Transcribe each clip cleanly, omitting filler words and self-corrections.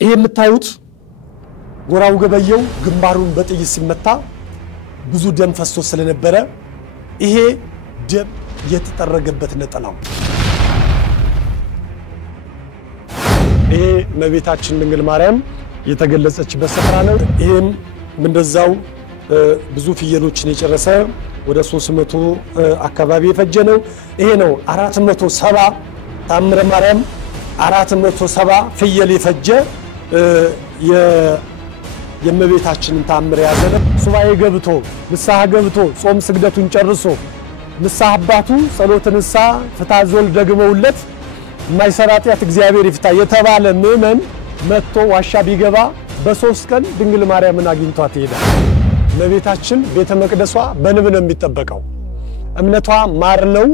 ይሄ የምታዩት ጎራው ገበየው ግንባሩን በጥይት ሲመታ ብዙ ደም ፈሶ ስለነበረ ይሄ ደም የተጠረገበት ነጠላው ይሄ እመቤታችን ድንግል ማርያም የተገለጸችበት ስፍራ ነው። ይሄም እንደዛው ብዙ ፍየሎችን የጨረሰ ወደ 300 አካባቢ የፈጀ ነው። ይሄ ነው 470 ታምረ ማርያም 470 ፍየል የፈጀ የእመቤታችንን ታምር ያዘለ ሱባኤ ገብቶ ንስሐ ገብቶ ጾም ስግደቱን ጨርሶ ንስሐ አባቱ ጸሎተ ንስሐ ፍትሐ ዘወልድ ደግመውለት ማይሰራጥያት እግዚአብሔር ይፍታ የተባለ ምእመን መጥቶ ዋሻ ቢገባ በ3 ቀን ድንግል ማርያምን አግኝቷት ይሄዳል። እመቤታችን ቤተ መቅደሷ በንብ ነው የሚጠበቀው። እምነቷ ማር ነው።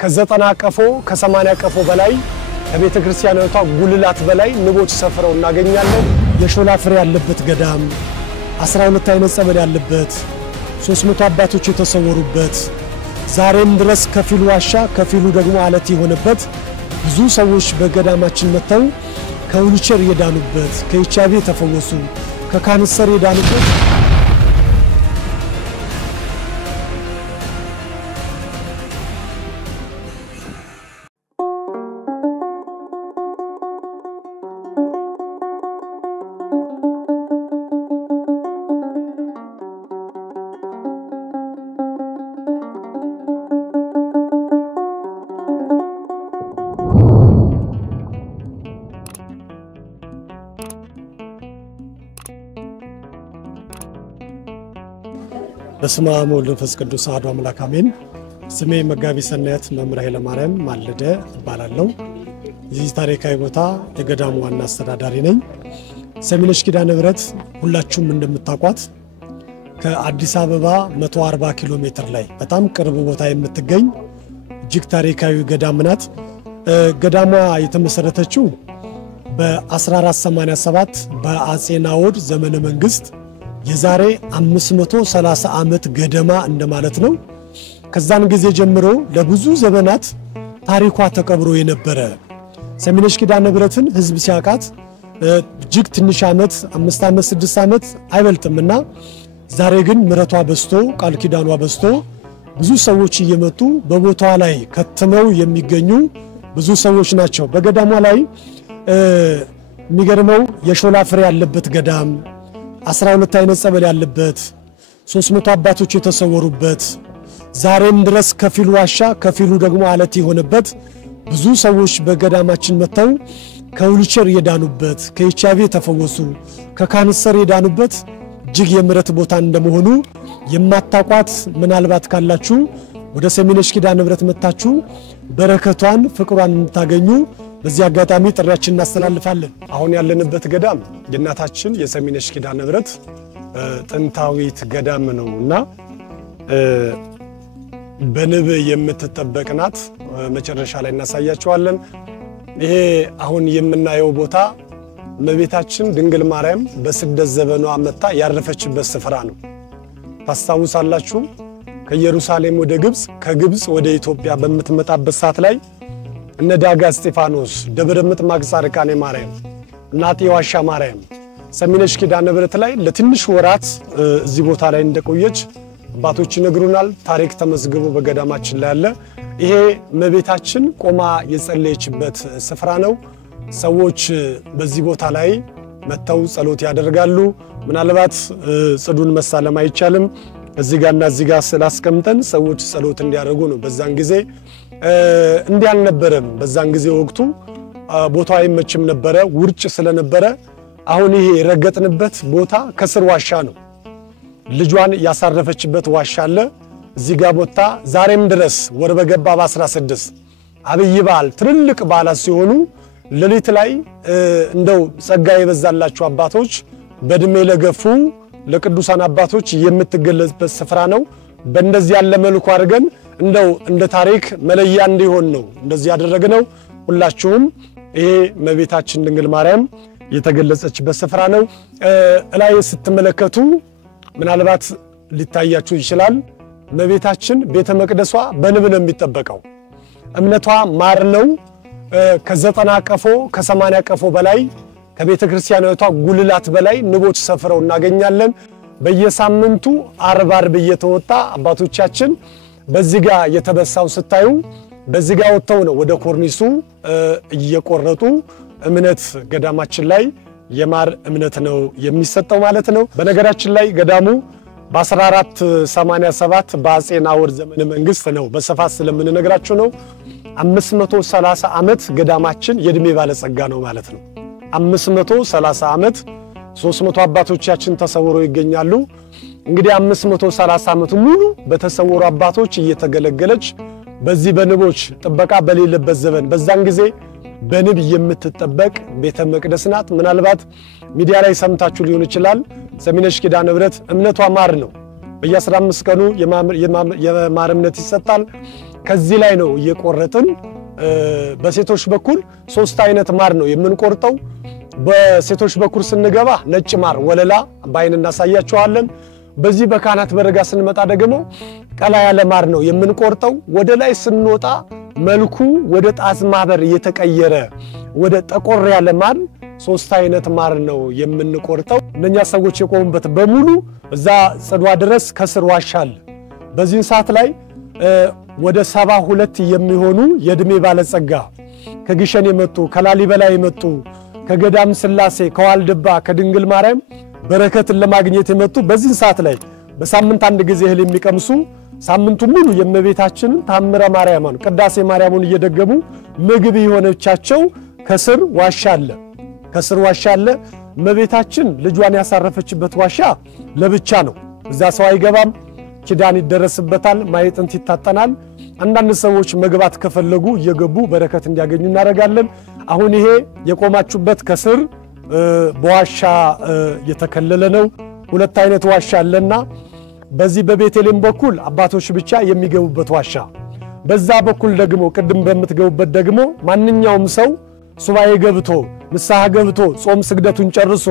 ከ90 ቀፎ ከ80 ቀፎ በላይ ከቤተ ክርስቲያኗ ጉልላት በላይ ንቦች ሰፍረው እናገኛለን። የሾላ ፍሬ ያለበት ገዳም 12 አይነት ጸበል ያለበት 300 አባቶች የተሰወሩበት ዛሬም ድረስ ከፊሉ ዋሻ ከፊሉ ደግሞ አለት የሆነበት ብዙ ሰዎች በገዳማችን መተው ከዊልቸር የዳኑበት ከኤችአይቪ ተፈወሱ ከካንሰር የዳኑበት በስመ አብ ወወልድ ወመንፈስ ቅዱስ አሐዱ አምላክ አሜን። ስሜ መጋቢ ሰናያት መምህር ኃይለ ማርያም ማለደ እባላለሁ። እዚህ ታሪካዊ ቦታ የገዳሙ ዋና አስተዳዳሪ ነኝ። ሰሚነሽ ኪዳነ ምህረት ሁላችሁም እንደምታውቋት ከአዲስ አበባ 140 ኪሎ ሜትር ላይ በጣም ቅርብ ቦታ የምትገኝ እጅግ ታሪካዊ ገዳም ናት። ገዳሟ የተመሰረተችው በ1487 በአጼ ናኦድ ዘመነ መንግስት የዛሬ 530 ዓመት ገደማ እንደማለት ነው። ከዛን ጊዜ ጀምሮ ለብዙ ዘመናት ታሪኳ ተቀብሮ የነበረ ሰሚነሽ ኪዳነ ምህረትን ህዝብ ሲያቃት እጅግ ትንሽ ዓመት 5 ዓመት 6 ዓመት አይበልጥምና ዛሬ ግን ምሕረቷ በስቶ ቃል ኪዳኗ በስቶ ብዙ ሰዎች እየመጡ በቦታዋ ላይ ከተመው የሚገኙ ብዙ ሰዎች ናቸው። በገዳሟ ላይ የሚገርመው የሾላ ፍሬ ያለበት ገዳም 12 አይነት ጸበል ያለበት 300 አባቶች የተሰወሩበት ዛሬም ድረስ ከፊሉ ዋሻ ከፊሉ ደግሞ አለት የሆነበት ብዙ ሰዎች በገዳማችን መተው ከዊልቸር የዳኑበት ከኤችአይቪ ተፈወሱ ከካንሰር የዳኑበት እጅግ የምሕረት ቦታ እንደመሆኑ የማታቋት ምናልባት ካላችሁ ወደ ሰሚነሽ ኪዳነ ምህረት መጣችሁ በረከቷን ፍቅሯን እንታገኙ በዚህ አጋጣሚ ጥሪያችንን እናስተላልፋለን። አሁን ያለንበት ገዳም የእናታችን የሰሚነሽ ኪዳነ ምህረት ጥንታዊት ገዳም ነውና በንብ የምትጠበቅ ናት። መጨረሻ ላይ እናሳያችኋለን። ይሄ አሁን የምናየው ቦታ እመቤታችን ድንግል ማርያም በስደት ዘመኗ መጣ ያረፈችበት ስፍራ ነው። ታስታውሳላችሁ? ከኢየሩሳሌም ወደ ግብጽ ከግብጽ ወደ ኢትዮጵያ በምትመጣበት ሰዓት ላይ እነ ዳጋ እስጢፋኖስ ደብረ ምጥማቅ ጻድቃኔ ማርያም እናቴ ዋሻ ማርያም ሰሚነሽ ኪዳነ ምህረት ላይ ለትንሽ ወራት እዚህ ቦታ ላይ እንደቆየች አባቶች ይነግሩናል። ታሪክ ተመዝግቦ በገዳማችን ላይ አለ። ይሄ እመቤታችን ቆማ የጸለየችበት ስፍራ ነው። ሰዎች በዚህ ቦታ ላይ መተው ጸሎት ያደርጋሉ። ምናልባት ጽዱን መሳለም አይቻልም። እዚህ ጋርና እዚህ ጋር ስላስቀምጠን ሰዎች ጸሎት እንዲያደርጉ ነው። በዛን ጊዜ እንዲህ አልነበረም። በዛን ጊዜ ወቅቱ ቦታው አይመችም ነበረ፣ ውርጭ ስለነበረ አሁን ይሄ የረገጥንበት ቦታ ከስር ዋሻ ነው። ልጇን ያሳረፈችበት ዋሻ አለ። እዚህ ጋር ቦታ ዛሬም ድረስ ወር በገባ በ16 አብይ በዓል ትልልቅ በዓላት ሲሆኑ ሌሊት ላይ እንደው ጸጋ የበዛላቸው አባቶች በእድሜ ለገፉ ለቅዱሳን አባቶች የምትገለጽበት ስፍራ ነው። በእንደዚህ ያለ መልኩ አድርገን እንደው እንደ ታሪክ መለያ እንዲሆን ነው እንደዚህ ያደረግነው። ሁላችሁም ይሄ እመቤታችን ድንግል ማርያም የተገለጸችበት ስፍራ ነው። ላይ ስትመለከቱ ምናልባት ሊታያችሁ ይችላል። እመቤታችን ቤተ መቅደሷ በንብ ነው የሚጠበቀው። እምነቷ ማር ነው። ከ90 ቀፎ ከ80 ቀፎ በላይ ከቤተክርስቲያኗ ጉልላት በላይ ንቦች ሰፍረው እናገኛለን በየሳምንቱ አርብ እየተወጣ አባቶቻችን በዚህ ጋር የተበሳው ስታዩ በዚህ ጋር ወጥተው ነው ወደ ኮርኒሱ እየቆረጡ እምነት ገዳማችን ላይ የማር እምነት ነው የሚሰጠው ማለት ነው በነገራችን ላይ ገዳሙ በ1487 በአጼ ናኦድ ዘመነ መንግስት ነው በሰፋት ስለምንነግራችሁ ነው 530 ዓመት ገዳማችን የእድሜ ባለጸጋ ነው ማለት ነው 530 ዓመት 300 አባቶቻችን ተሰውረው ይገኛሉ እንግዲህ 530 ዓመት ሙሉ በተሰውሩ አባቶች እየተገለገለች በዚህ በንቦች ጥበቃ በሌለበት ዘመን በዛን ጊዜ በንብ የምትጠበቅ ቤተ መቅደስ ናት ምናልባት ሚዲያ ላይ ሰምታችሁ ሊሆን ይችላል ሰሚነሽ ኪዳነ ምህረት እምነቷ ማር ነው በየ15 ቀኑ የማር እምነት ይሰጣል ከዚህ ላይ ነው እየቆረጥን በሴቶች በኩል 3 አይነት ማር ነው የምንቆርጠው በሴቶች በኩል ስንገባ ነጭ ማር ወለላ ባይን እናሳያቸዋለን በዚህ በካናት በረጋ ስንመጣ ደግሞ ቀላ ያለ ማር ነው የምንቆርጠው ወደ ላይ ስንወጣ መልኩ ወደ ጣዝማ በር የተቀየረ ወደ ጠቆር ያለ ማር 3 አይነት ማር ነው የምንቆርጠው እነኛ ሰዎች የቆሙበት በሙሉ እዛ ጽዷ ድረስ ከስር ዋሻል በዚህ ሰዓት ላይ ወደ 72 የሚሆኑ የእድሜ ባለጸጋ ከግሸን የመጡ ከላሊበላ የመጡ ከገዳም ስላሴ ከዋልድባ ከድንግል ማርያም በረከትን ለማግኘት የመጡ በዚህ ሰዓት ላይ በሳምንት አንድ ጊዜ እህል የሚቀምሱ ሳምንቱ ሙሉ የእመቤታችንን ታምረ ማርያምን ቅዳሴ ማርያምን እየደገሙ ምግብ የሆነቻቸው ከስር ዋሻ አለ እመቤታችን ልጇን ያሳረፈችበት ዋሻ ለብቻ ነው እዛ ሰው አይገባም ኪዳን ይደረስበታል ማይጥንት ይታጠናል አንዳንድ ሰዎች መግባት ከፈለጉ እየገቡ በረከት እንዲያገኙ እናረጋለን አሁን ይሄ የቆማችሁበት ከስር በዋሻ የተከለለ ነው ሁለት አይነት ዋሻ አለና በዚህ በቤተልሔም በኩል አባቶች ብቻ የሚገቡበት ዋሻ በዛ በኩል ደግሞ ቅድም በመትገቡበት ደግሞ ማንኛውም ሰው ሱባኤ ገብቶ ንስሐ ገብቶ ጾም ስግደቱን ጨርሶ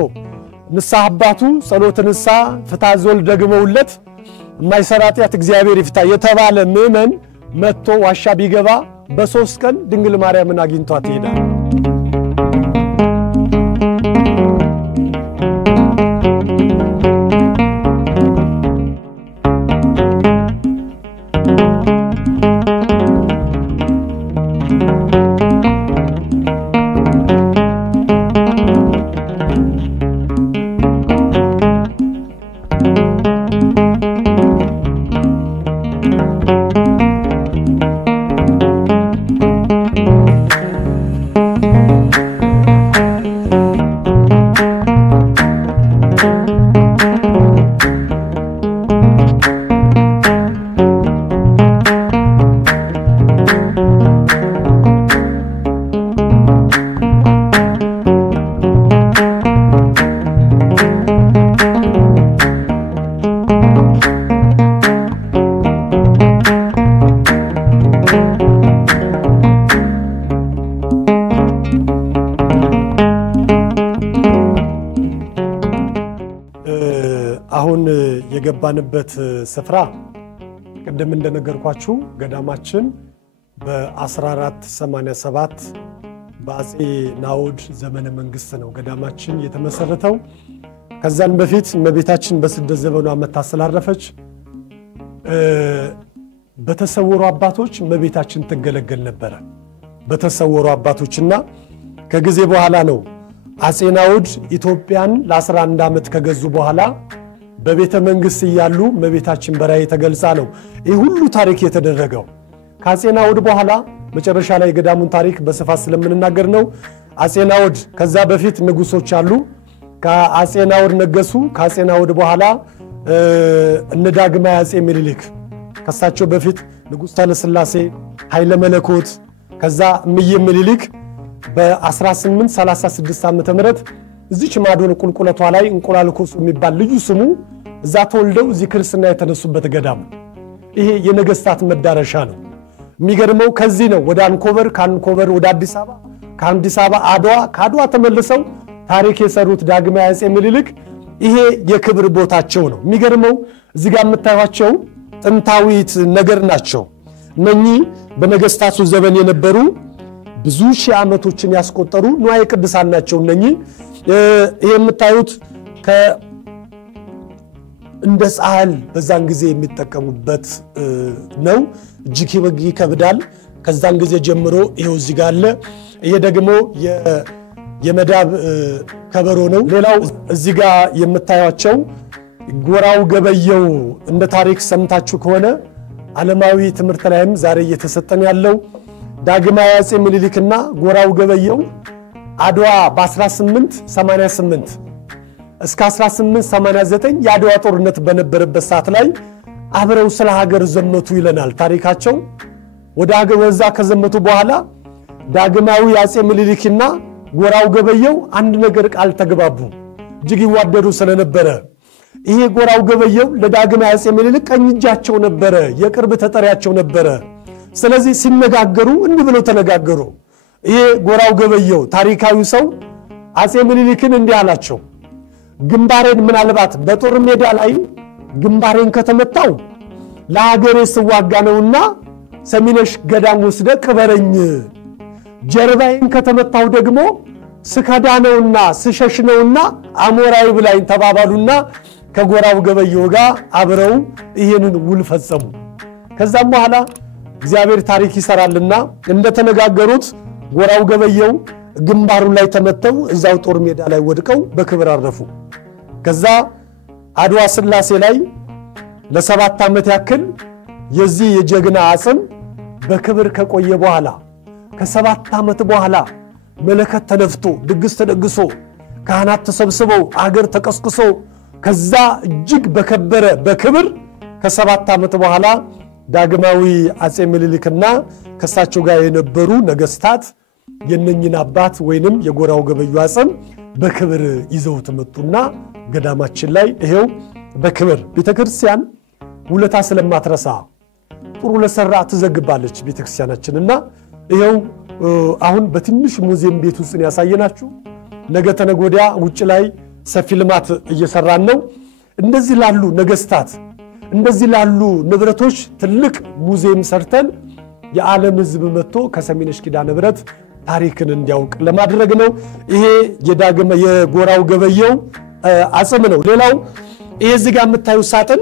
ንስሐ አባቱ ጸሎት ንስሐ ፍታዞል ደግመውለት ማይሰራጢያት እግዚአብሔር ይፍታ የተባለ ምእመን መጥቶ ዋሻ ቢገባ በ3 ቀን ድንግል ማርያምን አግኝቷት ይሄዳል አሁን የገባንበት ስፍራ ቀደም እንደነገርኳችሁ ገዳማችን በ1487 በአጼ ናኦድ ዘመነ መንግስት ነው ገዳማችን የተመሰረተው ከዛን በፊት እመቤታችን በስደት ዘመኗ መታ ስላረፈች በተሰወሩ አባቶች እመቤታችን ትገለገል ነበር በተሰወሩ አባቶችና ከጊዜ በኋላ ነው አጼ ናኦድ ኢትዮጵያን ለ11 ዓመት ከገዙ በኋላ በቤተ መንግስት ያሉ እመቤታችን በራእይ ተገልጻ ነው ይህ ሁሉ ታሪክ የተደረገው ከአጼ ናኦድ በኋላ መጨረሻ ላይ ገዳሙን ታሪክ በስፋት ስለምንናገር ነው አጼ ናኦድ ከዛ በፊት ንጉሶች አሉ ከአጼ ናኦድ ነገሱ ከአጼ ናኦድ በኋላ እነ ዳግማዊ አጼ ምኒልክ ከሳቸው በፊት ንጉስ ተለስላሴ ኃይለ መለኮት ከዛ እምዬ ምኒልክ በ1836 ዓመተ ምህረት እዚች ማዶን ቁልቁለቷ ላይ እንቁላል ኮሱ የሚባል ልዩ ስሙ እዛ ተወልደው እዚህ ክርስትና የተነሱበት ገዳም ይሄ የነገስታት መዳረሻ ነው የሚገርመው ከዚህ ነው ወደ አንኮበር ካንኮበር ወደ አዲስ አበባ ከአዲስ አበባ አድዋ ከአድዋ ተመልሰው ታሪክ የሰሩት ዳግማዊ አጼ ምኒልክ ይሄ የክብር ቦታቸው ነው የሚገርመው እዚህ ጋር የምታዩቸው ጥንታዊት ነገር ናቸው እነኚህ በነገስታቱ ዘመን የነበሩ ብዙ ሺህ ዓመቶችን ያስቆጠሩ ንዋየ ቅድሳት ናቸው እነኚህ የምታዩት እንደ ጻል በዛን ጊዜ የሚጠቀሙበት ነው እጅግ ይከብዳል ከዛን ጊዜ ጀምሮ ይሄው እዚህ ጋር አለ ይሄ ደግሞ የመዳብ ከበሮ ነው ሌላው እዚህ ጋር የምታዩቸው ጎራው ገበየው እንደ ታሪክ ሰምታችሁ ከሆነ ዓለማዊ ትምህርት ላይም ዛሬ እየተሰጠን ያለው ዳግማዊ አፄ ምኒልክና ጎራው ገበየው አድዋ በ1888 እስከ 1889 የአድዋ ጦርነት በነበረበት ሰዓት ላይ አብረው ስለ ሀገር ዘመቱ ይለናል ታሪካቸው ወደ ሀገር ወዛ ከዘመቱ በኋላ ዳግማዊ አፄ ምኒልክና ጎራው ገበየው አንድ ነገር ቃል ተገባቡ እጅግ ይዋደዱ ስለነበረ ይሄ ጎራው ገበየው ለዳግማዊ አፄ ምኒልክ ቀኝ እጃቸው ነበረ የቅርብ ተጠሪያቸው ነበረ ስለዚህ ሲነጋገሩ እንዲህ ብለው ተነጋገሩ ይሄ ጎራው ገበየው ታሪካዊ ሰው አፄ ምኒልክን እንዲህ አላቸው ግንባሬን ምናልባት በጦር ሜዳ ላይ ግንባሬን ከተመታው ለሀገሬ ስዋጋ ነውና ሰሚነሽ ገዳም ወስደ ቅበረኝ ጀርባዬን ከተመታው ደግሞ ስከዳነውና ስሸሽነውና አሞራይ ብላይ ተባባሉና ከጎራው ገበየው ጋር አብረው ይሄንን ውል ፈጸሙ ከዛም በኋላ እግዚአብሔር ታሪክ ይሰራልና እንደተነጋገሩት ጎራው ገበየው ግንባሩ ላይ ተመተው እዛው ጦር ሜዳ ላይ ወድቀው በክብር አረፉ ከዛ አድዋ ስላሴ ላይ ለ7 ዓመት ያክል የዚህ የጀግና አጽም በክብር ከቆየ በኋላ ከ7 ዓመት በኋላ መለከት ተነፍቶ ድግስ ተደግሶ ካህናት ተሰብስበው አገር ተቀስቅሶ ከዛ እጅግ በከበረ በክብር ከ7 ዓመት በኋላ ዳግማዊ አፄ ምኒልክና ከሳቸው ጋር የነበሩ ነገስታት የነኝን አባት ወይንም የጎራው ገበየው አጽም በክብር ይዘው ተመጡና ገዳማችን ላይ ይሄው በክብር ቤተክርስቲያን ውለታ ስለማትረሳ ጥሩ ለሰራ ትዘግባለች ቤተክርስቲያናችንና ይሄው አሁን በትንሽ ሙዚየም ቤት ውስጥ ያሳየናችሁ ነገ ተነጎዲያ ውጭ ላይ ሰፊ ልማት እየሰራን ነው እንደዚህ ላሉ ነገስታት እንደዚህ ላሉ ንብረቶች ትልቅ ሙዚየም ሰርተን የዓለም ህዝብ መጥቶ ከሰሚነሽ ኪዳነ ምህረት ታሪክን እንዲያውቅ ለማድረግ ነው ይሄ የጎራው ገበየው አጽም ነው ሌላው ይሄ እዚህ ጋር የምታዩ ሳጥን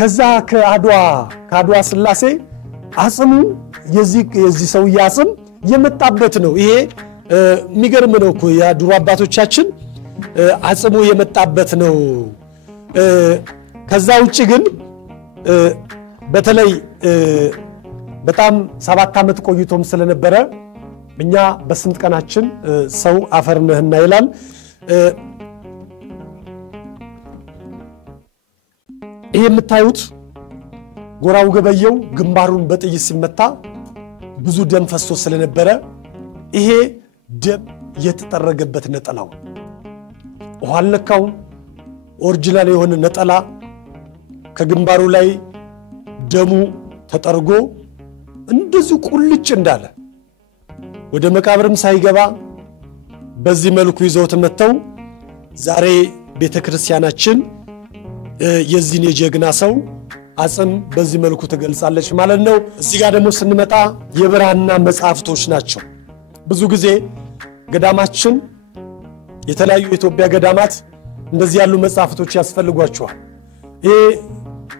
ከዛ ከአድዋ ስላሴ አጽሙ የዚህ ሰው ያጽም የመጣበት ነው ይሄ የሚገርም ነው እኮ የድሮ አባቶቻችን አጽሙ የመጣበት ነው ከዛ ውጪ ግን በተለይ በጣም 7 ዓመት ቆይቶም ስለነበረ እኛ በስንት ቀናችን ሰው አፈርነህና ይላል ይሄ የምታዩት ጎራው ገበየው ግንባሩን በጥይት ሲመታ ብዙ ደም ፈሶ ስለነበረ ይሄ ደም የተጠረገበት ነጠላው ወሃልነካው ኦሪጂናል የሆነ ነጠላ ከግንባሩ ላይ ደሙ ተጠርጎ እንደዚህ ቁልጭ እንዳለ ወደ መቃብርም ሳይገባ በዚህ መልኩ ይዘው ተመተው ዛሬ ቤተክርስቲያናችን የዚህን የጀግና ሰው አጽም በዚህ መልኩ ተገልጻለች ማለት ነው እዚህ ጋር ደግሞ ስንመጣ የብራና መጻፍቶች ናቸው ብዙ ጊዜ ገዳማችን የተለያዩ የኢትዮጵያ ገዳማት እንደዚህ ያሉ መጻፍቶች ያስፈልጓቸዋል ይሄ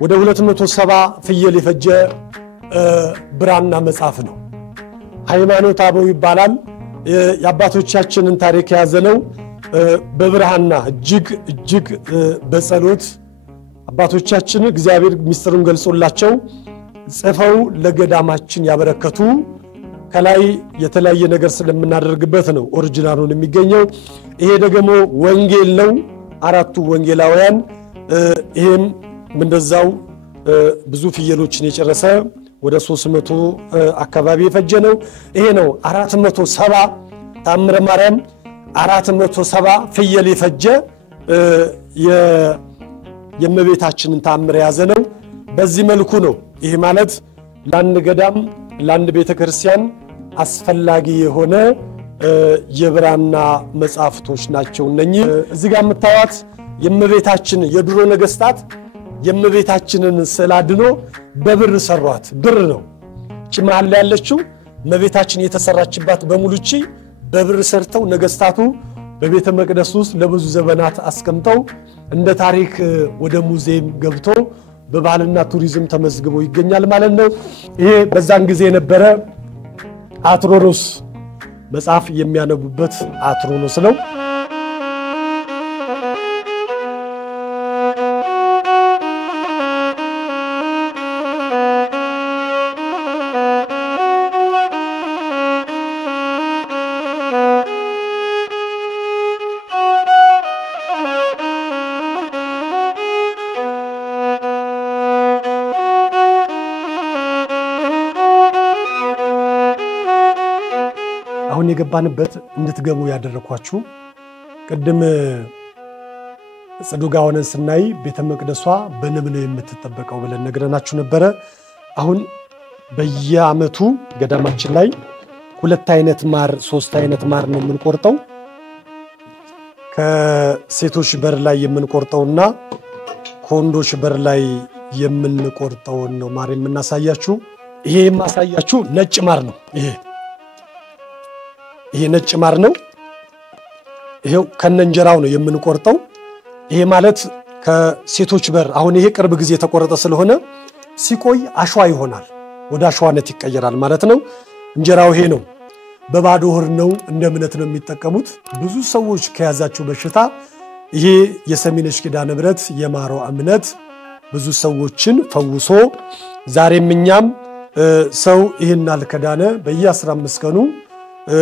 ወደ 270 ፍየል የፈጀ ብራና መጻፍ ነው ሃይማኖት አበው ይባላል የአባቶቻችንን ታሪክ ያዘለው በብራና እጅግ በጸሎት አባቶቻችን እግዚአብሔር ሚስጥሩን ገልጾላቸው ጽፈው ለገዳማችን ያበረከቱ ከላይ የተለያየ ነገር ስለምናደርግበት ነው ኦሪጂናሉን የሚገኘው ይሄ ደግሞ ወንጌል ነው አራቱ ወንጌላውያን ይሄም እንደዛው ብዙ ፍየሎችን የጨረሰ ወደ 300 አካባቢ የፈጀ ነው ይሄ ነው 470 ታምረ ማርያም 470 ፍየል የፈጀ የመቤታችንን ታምር ያዘ ነው በዚህ መልኩ ነው ይሄ ማለት ለአንድ ገዳም ለአንድ ቤተክርስቲያን አስፈላጊ የሆነ የብራና መጻፍቶች ናቸው እነኚህ እዚህ ጋር የምታዩት የመቤታችን የድሮ ነገስታት የመቤታችንን ስላድኖ በብር ሰሯት ብር ነው ጭማል ያለችው እመቤታችን የተሰራችባት በሙሉቺ በብር ሰርተው ነገስታቱ በቤተ መቅደስ ውስጥ ለብዙ ዘመናት አስቀምጠው እንደ ታሪክ ወደ ሙዚየም ገብቶ በባህልና ቱሪዝም ተመዝግቦ ይገኛል ማለት ነው። ይሄ በዛን ጊዜ የነበረ አትሮኖስ መጽሐፍ የሚያነቡበት አትሮኖስ ነው። አሁን የገባንበት እንድትገቡ ያደረኳችሁ ቅድም ጽዱጋ ሆነን ስናይ ቤተ መቅደሷ በንብ ነው የምትጠበቀው ብለን ነግረናችሁ ነበረ። አሁን በየዓመቱ ገዳማችን ላይ 2 አይነት ማር 3 አይነት ማር ነው የምንቆርጠው። ከሴቶች በር ላይ የምንቆርጠውና ከወንዶች በር ላይ የምንቆርጠው ነው ማር የምናሳያችሁ። ይሄ የማሳያችሁ ነጭ ማር ነው። ይሄ ነጭ ማር ነው። ይሄው ከነንጀራው ነው የምንቆርጠው። ይሄ ማለት ከሴቶች በር አሁን ይሄ ቅርብ ጊዜ ተቆረጠ ስለሆነ ሲቆይ አሸዋ ይሆናል፣ ወደ አሸዋነት ይቀየራል ማለት ነው። እንጀራው ይሄ ነው። በባዶ ሆድ ነው እንደ እምነት ነው የሚጠቀሙት። ብዙ ሰዎች ከያዛቸው በሽታ ይሄ የሰሚነሽ ኪዳነ ምሕረት የማሮ እምነት ብዙ ሰዎችን ፈውሶ ዛሬም እኛም ሰው ይሄን አልከዳነ በየ15 ቀኑ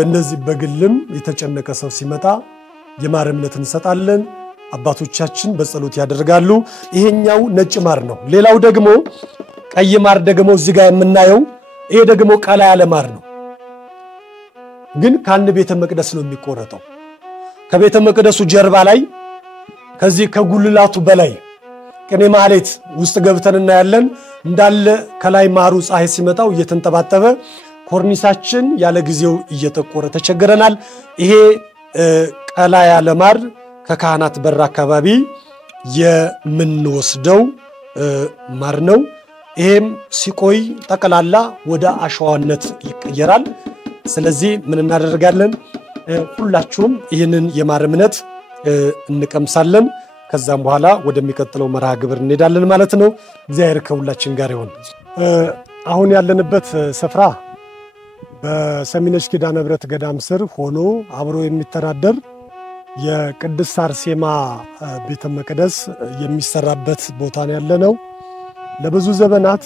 እነዚህ በግልም የተጨነቀ ሰው ሲመጣ የማር እምነት እንሰጣለን። አባቶቻችን በጸሎት ያደርጋሉ። ይሄኛው ነጭ ማር ነው። ሌላው ደግሞ ቀይ ማር ደግሞ እዚህ ጋር የምናየው ይሄ ደግሞ ቀላ ያለ ማር ነው። ግን ካን ቤተ መቅደስ ነው የሚቆረጠው። ከቤተ መቅደሱ ጀርባ ላይ ከዚህ ከጉልላቱ በላይ ቅኔ ማህሌት ውስጥ ገብተን እናያለን። እንዳለ ከላይ ማሩ ፀሐይ ሲመጣው እየተንጠባጠበ ኮርኒሳችን ያለ ጊዜው እየተቆረ ተቸገረናል። ይሄ ቀላ ያለ ማር ከካህናት በር አካባቢ የምንወስደው ማር ነው። ይሄም ሲቆይ ጠቅላላ ወደ አሸዋነት ይቀየራል። ስለዚህ ምን እናደርጋለን? ሁላችሁም ይህንን የማር እምነት እንቀምሳለን። ከዛም በኋላ ወደሚቀጥለው መርሃ ግብር እንሄዳለን ማለት ነው። እግዚአብሔር ከሁላችን ጋር ይሁን። አሁን ያለንበት ስፍራ በሰሚነሽ ኪዳነ ምሕረት ገዳም ስር ሆኖ አብሮ የሚተዳደር የቅድስት አርሴማ ቤተ መቅደስ የሚሰራበት ቦታ ነው ያለነው። ለብዙ ዘመናት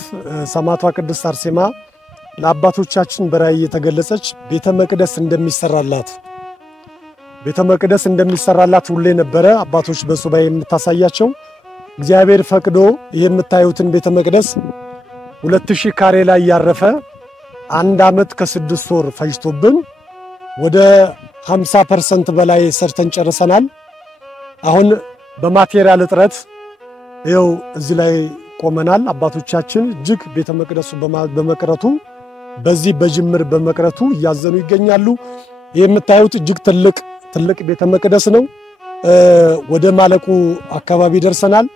ሰማዕቷ ቅድስት አርሴማ ለአባቶቻችን በራእይ የተገለጸች ቤተ መቅደስ እንደሚሰራላት ሁሌ ነበረ አባቶች በሱባኤ የምታሳያቸው። እግዚአብሔር ፈቅዶ የምታዩትን ቤተ መቅደስ 2000 ካሬ ላይ ያረፈ 1 ዓመት ከ6 ወር ፈጅቶብን ወደ 50% በላይ ሰርተን ጨርሰናል። አሁን በማቴሪያል እጥረት ይኸው እዚህ ላይ ቆመናል። አባቶቻችን እጅግ ቤተ መቅደሱ በመቅረቱ በዚህ በጅምር በመቅረቱ እያዘኑ ይገኛሉ። የምታዩት እጅግ ትልቅ ቤተ መቅደስ ነው። ወደ ማለቁ አካባቢ ደርሰናል።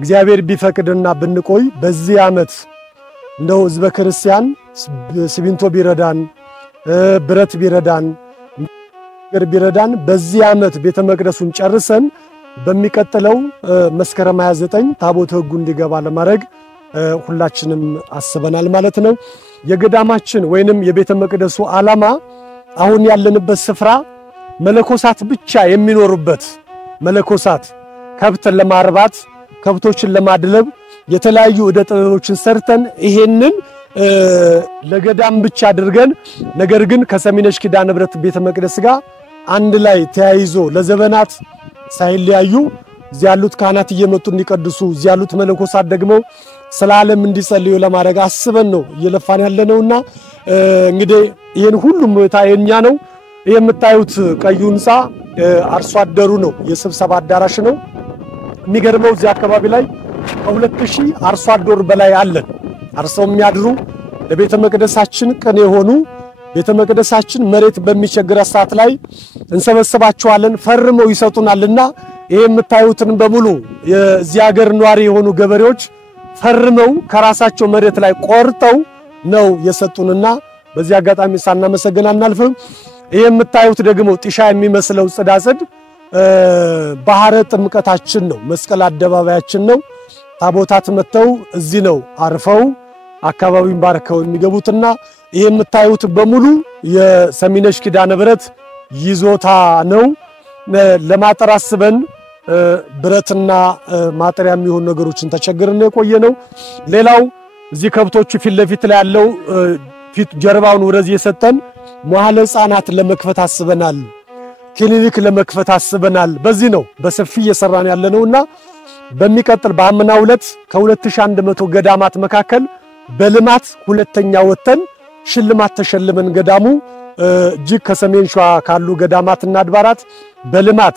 እግዚአብሔር ቢፈቅድና ብንቆይ በዚህ ዓመት እንደው ህዝበ ክርስቲያን ሲሚንቶ ቢረዳን ብረት ቢረዳን በዚህ ዓመት ቤተ መቅደሱን ጨርሰን በሚቀጥለው መስከረም 29 ታቦተ ሕጉ እንዲገባ ለማድረግ ሁላችንም አስበናል ማለት ነው። የገዳማችን ወይንም የቤተ መቅደሱ ዓላማ አሁን ያለንበት ስፍራ መለኮሳት ብቻ የሚኖሩበት መለኮሳት ከብትን ለማርባት ከብቶችን ለማድለብ የተለያዩ ዕደ ጥበቦችን ሰርተን ይሄንን ለገዳም ብቻ አድርገን ነገር ግን ከሰሚነሽ ኪዳነ ምሕረት ቤተ መቅደስ ጋር አንድ ላይ ተያይዞ ለዘመናት ሳይለያዩ እዚህ ያሉት ካህናት እየመጡ እንዲቀድሱ እዚህ ያሉት መለኮሳት ደግሞ ስለ ዓለም እንዲጸልዩ ለማድረግ አስበን ነው እየለፋን ያለነውና እንግዲህ ይሄን ሁሉም ታየኛ ነው። የምታዩት ቀዩ ህንጻ አርሶ አደሩ ነው፣ የስብሰባ አዳራሽ ነው። የሚገርመው እዚህ አካባቢ ላይ ከ2000 አርሶ አደር በላይ አለን። አርሰው የሚያድሩ ለቤተ መቅደሳችን ቅን የሆኑ ቤተ መቅደሳችን መሬት በሚቸግር ሰዓት ላይ እንሰበስባቸዋለን፣ ፈርመው ይሰጡናልና ይሄ የምታዩትን በሙሉ የዚህ ሀገር ኗሪ የሆኑ ገበሬዎች ፈርመው ከራሳቸው መሬት ላይ ቆርጠው ነው የሰጡንና በዚህ አጋጣሚ ሳናመሰግን አናልፍም። ይሄ የምታዩት ደግሞ ጢሻ የሚመስለው ጽዳጽድ ባህረ ጥምቀታችን ነው። መስቀል አደባባያችን ነው። ታቦታት መተው እዚህ ነው አርፈው አካባቢውን ባርከው የሚገቡትና ይሄ የምታዩት በሙሉ የሰሚነሽ ኪዳነ ምህረት ይዞታ ነው። ለማጠር አስበን ብረትና ማጠሪያ የሚሆኑ ነገሮችን ተቸግረን የቆየነው። ሌላው እዚህ ከብቶቹ ፊት ለፊት ላይ ያለው ፊት ጀርባውን ወደዚህ የሰጠን መዋዕለ ሕፃናት ለመክፈት አስበናል። ክሊኒክ ለመክፈት አስበናል። በዚህ ነው በሰፊ እየሰራን ያለነውና በሚቀጥል በአምናው ዕለት ከ2100 ገዳማት መካከል በልማት ሁለተኛ ወተን ሽልማት ተሸልመን ገዳሙ እጅግ ከሰሜን ሸዋ ካሉ ገዳማትና አድባራት በልማት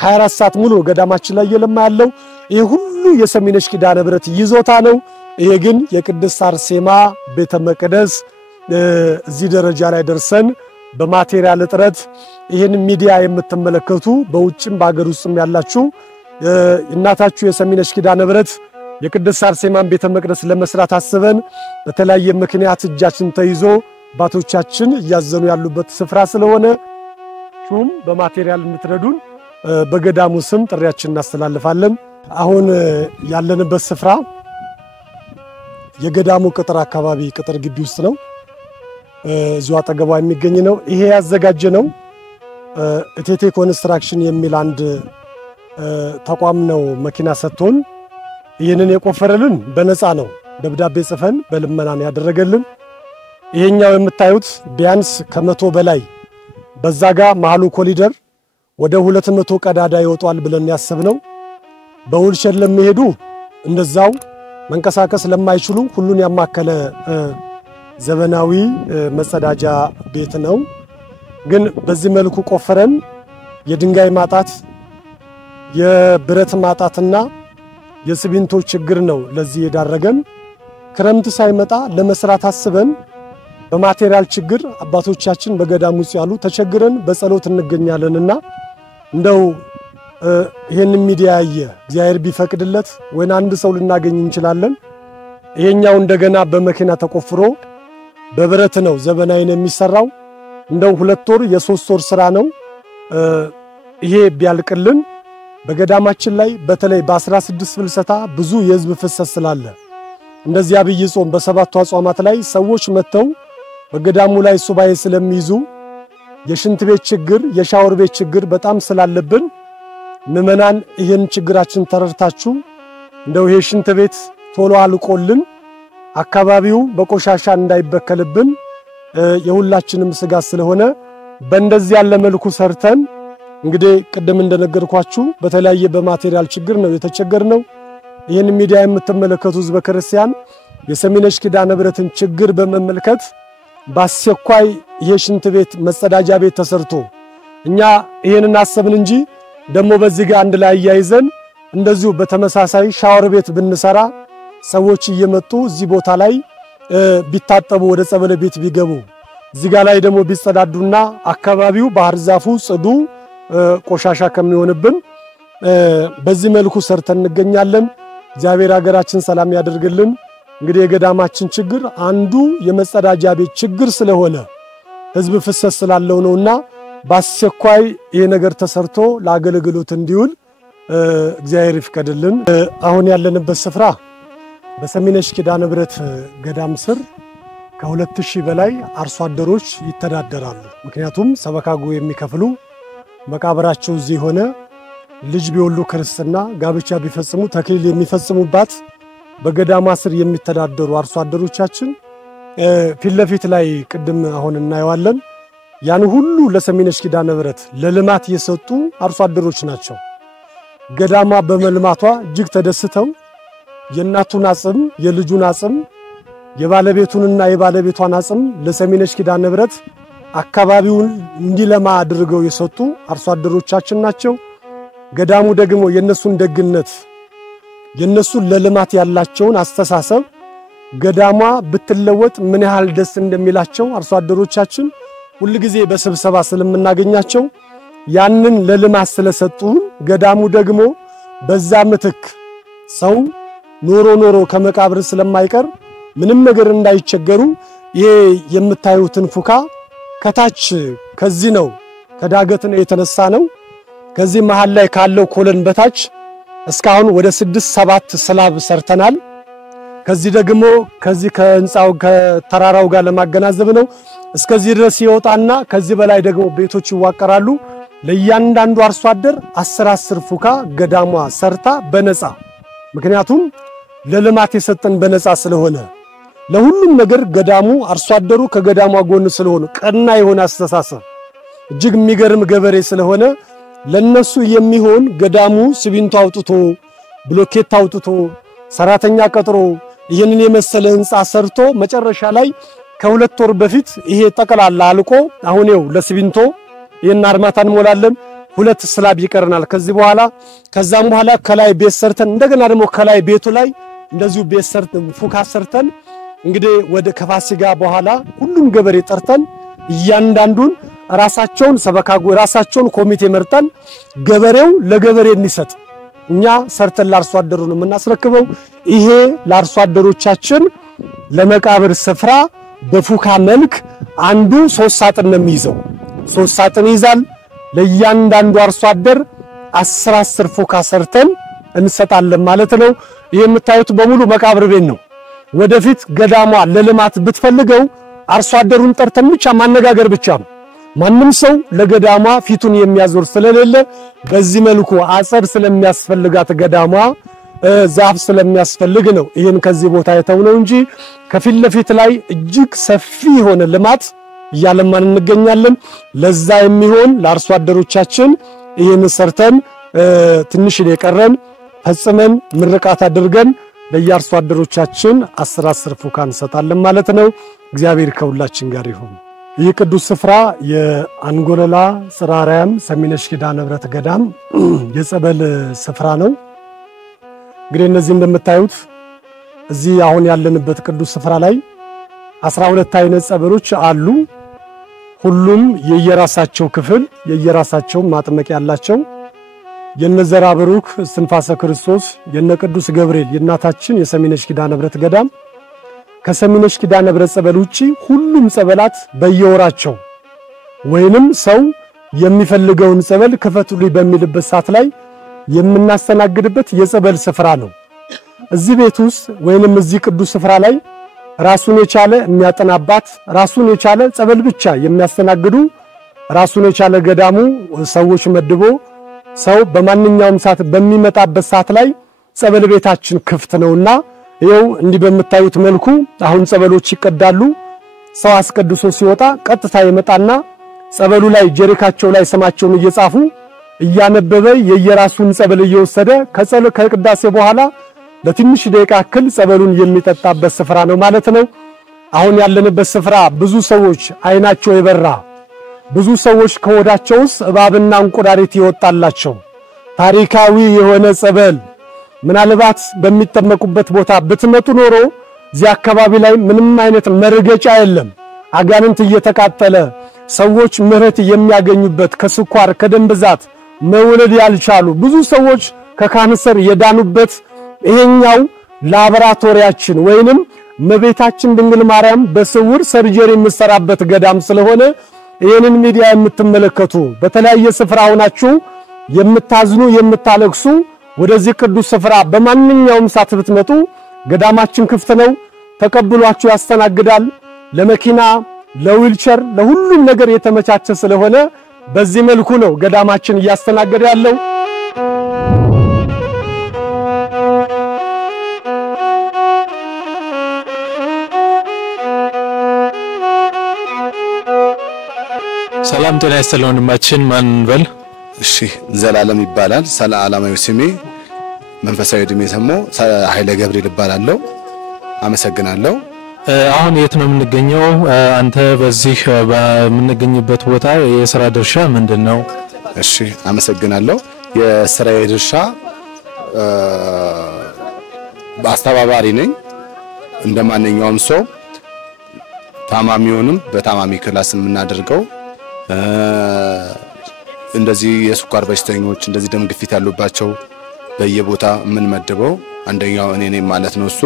24 ሰዓት ሙሉ ገዳማችን ላይ የለማ ያለው ይሄ ሁሉ የሰሚነሽ ኪዳነ ምህረት ይዞታ ነው። ይሄ ግን የቅድስት አርሴማ ቤተ መቅደስ እዚህ ደረጃ ላይ ደርሰን በማቴሪያል እጥረት ይሄን ሚዲያ የምትመለከቱ በውጭም በአገር ውስጥም ያላችሁ እናታችሁ የሰሚነሽ ኪዳነ ምህረት የቅድስት አርሴማን ቤተ መቅደስ ለመስራት አስበን በተለያየ ምክንያት እጃችን ተይዞ ባቶቻችን እያዘኑ ያሉበት ስፍራ ስለሆነ ሹም በማቴሪያል እንድትረዱን በገዳሙ ስም ጥሪያችንን እናስተላልፋለን። አሁን ያለንበት ስፍራ የገዳሙ ቅጥር አካባቢ ቅጥር ግቢ ውስጥ ነው። እዚሁ አጠገቧ የሚገኝ ነው። ይሄ ያዘጋጀነው እቴቴ ኮንስትራክሽን የሚል አንድ ተቋም ነው። መኪና ሰጥቶን ይሄንን የቆፈረልን በነፃ ነው። ደብዳቤ ጽፈን በልመናን ያደረገልን። ይሄኛው የምታዩት ቢያንስ ከ100 በላይ በዛጋ መሃሉ ኮሊደር ወደ 200 ቀዳዳ ይወጣል ብለን ያሰብነው በውልቸር ለሚሄዱ እንደዛው መንቀሳቀስ ለማይችሉ ሁሉን ያማከለ ዘመናዊ መጸዳጃ ቤት ነው። ግን በዚህ መልኩ ቆፈረን የድንጋይ ማጣት የብረት ማጣትና የሲሚንቶ ችግር ነው ለዚህ የዳረገን። ክረምት ሳይመጣ ለመስራት አስበን በማቴሪያል ችግር አባቶቻችን በገዳሙ ውስጥ ያሉ ተቸግረን በጸሎት እንገኛለንና እንደው ይሄን ሚዲያ ያየ እግዚአብሔር ቢፈቅድለት ወይ አንድ ሰው ልናገኝ እንችላለን። ይሄኛው እንደገና በመኪና ተቆፍሮ በብረት ነው ዘመናዊ ነው የሚሰራው። እንደው 2 ወር የ3 ወር ስራ ነው። ይሄ ቢያልቅልን በገዳማችን ላይ በተለይ በ16 ፍልሰታ ብዙ የህዝብ ፍሰት ስላለ እንደዚህ አብይ ጾም በሰባቱ አጽዋማት ላይ ሰዎች መተው በገዳሙ ላይ ሱባኤ ስለሚይዙ የሽንት ቤት ችግር የሻወር ቤት ችግር በጣም ስላለብን ምእመናን ይሄን ችግራችን ተረድታችሁ እንደው ይሄ ሽንት ቤት ቶሎ አልቆልን አካባቢው በቆሻሻ እንዳይበከልብን የሁላችንም ስጋት ስለሆነ በእንደዚህ ያለ መልኩ ሰርተን እንግዲህ ቅድም እንደነገርኳችሁ በተለያየ በማቴሪያል ችግር ነው የተቸገርነው። ይሄን ሚዲያ የምትመለከቱ ህዝበ ክርስቲያን የሰሚነሽ ኪዳነ ምህረትን ችግር በመመልከት በአስቸኳይ ይሄ ሽንት ቤት መጸዳጃ ቤት ተሰርቶ እኛ ይሄንን አሰብን እንጂ ደሞ በዚህ ጋር አንድ ላይ ያይዘን እንደዚሁ በተመሳሳይ ሻወር ቤት ብንሰራ ሰዎች እየመጡ እዚህ ቦታ ላይ ቢታጠቡ ወደ ጸበለ ቤት ቢገቡ እዚህ ጋር ላይ ደሞ ቢጸዳዱና አካባቢው ባህር ዛፉ ጽዱ ቆሻሻ ከሚሆንብን በዚህ መልኩ ሰርተን እንገኛለን። እግዚአብሔር ሀገራችን ሰላም ያደርግልን። እንግዲህ የገዳማችን ችግር አንዱ የመጸዳጃ ቤት ችግር ስለሆነ ህዝብ ፍሰት ስላለው ነውና በአስቸኳይ ይሄ ነገር ተሰርቶ ለአገልግሎት እንዲውል እግዚአብሔር ይፍቀድልን። አሁን ያለንበት ስፍራ በሰሚነሽ ኪዳነ ምህረት ገዳም ስር ከ2000 በላይ አርሶ አደሮች ይተዳደራሉ። ምክንያቱም ሰበካጉ የሚከፍሉ መቃብራቸው እዚህ ሆነ ልጅ ቢወሉ ክርስትና ጋብቻ ቢፈጽሙ ተክሊል የሚፈጽሙባት በገዳማ ስር የሚተዳደሩ አርሶ አደሮቻችን ፊት ለፊት ላይ ቅድም አሁን እናየዋለን። ያን ሁሉ ለሰሚነሽ ኪዳነ ምህረት ለልማት የሰጡ አርሶ አደሮች ናቸው። ገዳማ በመልማቷ እጅግ ተደስተው የእናቱን አጽም የልጁን አጽም የባለቤቱንና የባለቤቷን አጽም ለሰሚነሽ ኪዳነ ምህረት አካባቢውን እንዲለማ አድርገው የሰጡ አርሶ አደሮቻችን ናቸው። ገዳሙ ደግሞ የነሱን ደግነት የነሱን ለልማት ያላቸውን አስተሳሰብ ገዳማ ብትለወጥ ምን ያህል ደስ እንደሚላቸው አርሶ አደሮቻችን ሁሉ ጊዜ በስብሰባ ስለምናገኛቸው ያንን ለልማት ስለሰጡን ገዳሙ ደግሞ በዛ ምትክ ሰው ኖሮ ከመቃብር ስለማይቀር ምንም ነገር እንዳይቸገሩ ይሄ የምታዩትን ፉካ ከታች ከዚህ ነው ከዳገት ነው የተነሳ ነው ከዚህ መሃል ላይ ካለው ኮለን በታች እስካሁን ወደ 6-7 ስላብ ሰርተናል ከዚህ ደግሞ ከዚህ ከህንጻው ከተራራው ጋር ለማገናዘብ ነው እስከዚህ ድረስ ይወጣና ከዚህ በላይ ደግሞ ቤቶች ይዋቀራሉ ለእያንዳንዱ አርሶ አደር 10 ፉካ ገዳሟ ሰርታ በነፃ ምክንያቱም ለልማት የሰጠን በነፃ ስለሆነ ለሁሉም ነገር ገዳሙ አርሶ አደሩ ከገዳሟ ጎን ስለሆነ ቀና የሆነ አስተሳሰብ እጅግ የሚገርም ገበሬ ስለሆነ ለነሱ የሚሆን ገዳሙ ሲሚንቶ አውጥቶ ብሎኬት አውጥቶ ሰራተኛ ቀጥሮ ይሄንን የመሰለ ህንጻ ሰርቶ መጨረሻ ላይ ከ2 ወር በፊት ይሄ ጠቅላላ አልቆ አሁን ነው ለሲሚንቶ ይሄን አርማታን ሞላለን 2 ስላብ ይቀርናል ከዚህ በኋላ ከዛም በኋላ ከላይ ቤት ሰርተን እንደገና ደግሞ ከላይ ቤቱ ላይ እንደዚሁ ቤት ሰርተን ፉካ ሰርተን እንግዲህ ወደ ከፋሲጋ በኋላ ሁሉም ገበሬ ጠርተን እያንዳንዱን ራሳቸውን ሰበካጉ ራሳቸውን ኮሚቴ መርጠን ገበሬው ለገበሬ እንይሰጥ እኛ ሰርተን ለአርሶ አደሩ ነው የምናስረክበው ይሄ ለአርሶ አደሮቻችን ለመቃብር ስፍራ በፉካ መልክ አንዱ 3 ሳጥን ነው የሚይዘው 3 ሳጥን ይዛል ለእያንዳንዱ አርሶ አደር 10 ፉካ ሰርተን እንሰጣለን ማለት ነው ይሄ የምታዩት በሙሉ መቃብር ቤት ነው ወደፊት ገዳሟ ለልማት ብትፈልገው አርሶ አደሩን ጠርተን ብቻ ማነጋገር ብቻ ነው ማንንም ሰው ለገዳሟ ፊቱን የሚያዞር ስለሌለ በዚህ መልኩ አጸድ ስለሚያስፈልጋት ገዳሟ ዛፍ ስለሚያስፈልግ ነው ይሄን ከዚህ ቦታ የተውነው እንጂ ከፊት ለፊት ላይ እጅግ ሰፊ የሆነ ልማት ያለማን እንገኛለን ለዛ የሚሆን ለአርሶ አደሮቻችን ይሄን ሰርተን ትንሽ የቀረን ፈጽመን ምርቃት አድርገን ለያርሶ አደሮቻችን 10 ፉካ እንሰጣለን ማለት ነው እግዚአብሔር ከሁላችን ጋር ይሁን ይህ ቅዱስ ስፍራ የአንጎለላ ጽራራያም ሰሚነሽ ኪዳነ ምሕረት ገዳም የጸበል ስፍራ ነው እንግዲህ እነዚህ እንደምታዩት እዚህ አሁን ያለንበት ቅዱስ ስፍራ ላይ 12 አይነት ጸበሎች አሉ ሁሉም የየራሳቸው ክፍል የየራሳቸው ማጥመቅ ያላቸው የነዘራ ብሩክ ስንፋሰ ክርስቶስ የነቅዱስ ገብርኤል የናታችን የሰሚነሽ ኪዳነ ምሕረት ገዳም ከሰሚነሽ ኪዳነ ምሕረት ጸበል ውጪ ሁሉም ጸበላት በየወራቸው ወይንም ሰው የሚፈልገውን ጸበል ከፈቱልኝ በሚልበት ሰዓት ላይ የምናስተናግድበት የጸበል ስፍራ ነው እዚህ ቤት ውስጥ ወይንም እዚህ ቅዱስ ስፍራ ላይ ራሱን የቻለ የሚያጠናባት ራሱን የቻለ ጸበል ብቻ የሚያስተናግዱ ራሱን የቻለ ገዳሙ ሰዎች መድቦ ሰው በማንኛውም ሰዓት በሚመጣበት ሰዓት ላይ ጸበል ቤታችን ክፍት ነውና ይሄው እንዲህ በመታዩት መልኩ አሁን ጸበሎች ይቀዳሉ ሰው አስቀድሶ ሲወጣ ቀጥታ ይመጣና ጸበሉ ላይ ጀሪካቸው ላይ ስማቸውን እየጻፉ እያነበበ የየራሱን ጸበል እየወሰደ ከቅዳሴ በኋላ ለትንሽ ደቂቃ ክል ጸበሉን የሚጠጣበት ስፍራ ነው ማለት ነው አሁን ያለንበት ስፍራ ብዙ ሰዎች አይናቸው የበራ ብዙ ሰዎች ከወዳቸውስ እባብና እንቁራሪት ይወጣላቸው ታሪካዊ የሆነ ጸበል ምናልባት በሚጠመቁበት ቦታ ብትመጡ ኖሮ እዚህ አካባቢ ላይ ምንም አይነት መርገጫ የለም አጋንንት እየተቃጠለ ሰዎች ምህረት የሚያገኙበት ከስኳር ከደም ብዛት መውለድ ያልቻሉ ብዙ ሰዎች ከካንሰር የዳኑበት ይሄኛው ላቦራቶሪያችን ወይንም መቤታችን ድንግል ማርያም በስውር ሰርጀሪ የምትሰራበት ገዳም ስለሆነ ይሄንን ሚዲያ የምትመለከቱ በተለያየ ስፍራ ሆናችሁ የምታዝኑ የምታለቅሱ ወደዚህ ቅዱስ ስፍራ በማንኛውም ሰዓት ብትመጡ ገዳማችን ክፍት ነው ተቀብሏችሁ ያስተናግዳል ለመኪና ለዊልቸር ለሁሉም ነገር የተመቻቸ ስለሆነ በዚህ መልኩ ነው ገዳማችን እያስተናገደ ያለው ሰላም ጤና ይስጥልን ወንድማችን ማን በል እሺ ዘላለም ይባላል ሰላማዊ ስሜ መንፈሳዊ ድሜ ሰሞ ኃይለ ገብርኤል ይባላልው አመሰግናለሁ አሁን የት ነው የምንገኘው አንተ በዚህ በምንገኝበት ቦታ የሥራ ድርሻ ምንድነው እሺ አመሰግናለሁ የሥራዬ ድርሻ በአስተባባሪ ነኝ እንደማንኛውም ሰው ታማሚውንም በታማሚ ክላስ የምናደርገው እንደዚህ የስኳር በሽተኞች እንደዚህ ደም ግፊት ያሉባቸው በየቦታ ምን መደበው አንደኛው እኔ ነኝ ማለት ነው እሱ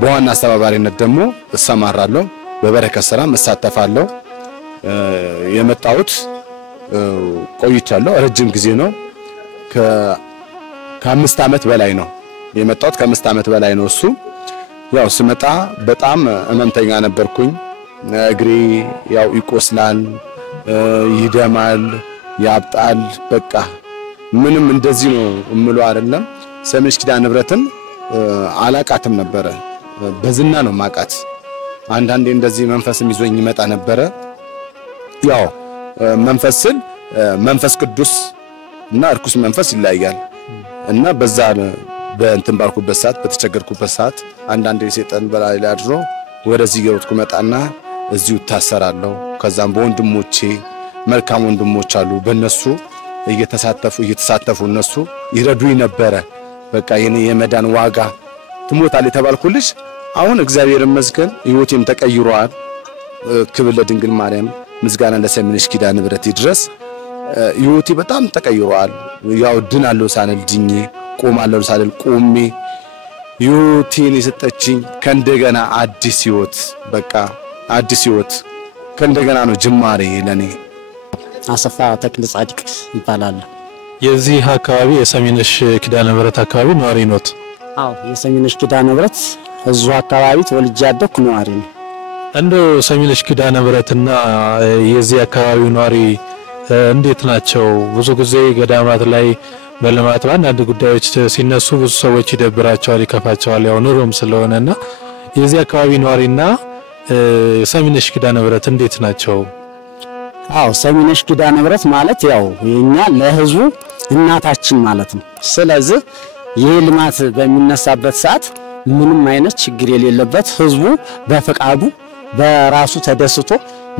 በዋና አስተባባሪነት ደግሞ እሰማራለሁ በበረከት ስራ መሳተፋለሁ። የመጣሁት ቆይቻለሁ። ረጅም ጊዜ ነው። ከ5 ዓመት በላይ ነው የመጣሁት። ከ5 ዓመት በላይ ነው እሱ። ያው ስመጣ በጣም እመምተኛ ነበርኩኝ። እግሬ ያው ይቆስላል፣ ይደማል፣ ያብጣል። በቃ ምንም እንደዚህ ነው እምለው አይደለም። ሰሚነሽ ኪዳነ ምህረትን አላቃትም ነበረ። በዝና ነው ማቃት። አንዳንዴ እንደዚህ መንፈስም ይዞኝ ይመጣ ነበረ። ያው መንፈስን መንፈስ ቅዱስ እና እርኩስ መንፈስ ይለያያል እና በዛ በእንትን ባልኩበት ሰዓት በተቸገርኩበት ሰዓት አንዳንዴ ሰይጣን በላይ ላይ አድሮ ወደዚህ ገውትኩ መጣና እዚሁ ታሰራለሁ። ከዛም በወንድሞቼ መልካም ወንድሞች አሉ በእነሱ እየተሳተፉ እነሱ ይረዱኝ ነበረ። በቃ የኔ የመዳን ዋጋ ትሞታል የተባልኩልሽ አሁን እግዚአብሔር ይመስገን ህይወቴም ተቀይሯል። ክብር ለድንግል ማርያም፣ ምስጋና ለሰሚነሽ ኪዳነ ምህረት ይድረስ። ህይወቴ በጣም ተቀይሯል። ያው ድናለሁ ሳልል ድኜ ቆማለሁ ሳልል ቆሜ ህይወቴን የሰጠችኝ ከእንደገና አዲስ ህይወት፣ በቃ አዲስ ህይወት ከእንደገና ነው ጅማሬ ለኔ። አሰፋ ተክለ ጻድቅ ይባላል። የዚህ አካባቢ የሰሚነሽ ኪዳነ ምህረት አካባቢ ነዋሪ ኖት? አዎ የሰሚነሽ ኪዳነ ምህረት እዙ አካባቢ ተወልጄ ያደኩ ነዋሪ ነኝ። እንደው ሰሚነሽ ኪዳነ ምህረትና የዚህ አካባቢው ነዋሪ እንዴት ናቸው? ብዙ ጊዜ ገዳማት ላይ በልማት አንዳንድ ጉዳዮች ሲነሱ ብዙ ሰዎች ይደብራቸዋል፣ ይከፋቸዋል። ያው ኑሮም ስለሆነና የዚህ አካባቢ ነዋሪና ሰሚነሽ ኪዳነ ምህረት እንዴት ናቸው? አዎ ሰሚነሽ ኪዳነ ምህረት ማለት ያው የኛ ለህዝቡ እናታችን ማለት ነው። ስለዚህ ይሄ ልማት በሚነሳበት ሰዓት ምንም አይነት ችግር የሌለበት ህዝቡ በፈቃዱ በራሱ ተደስቶ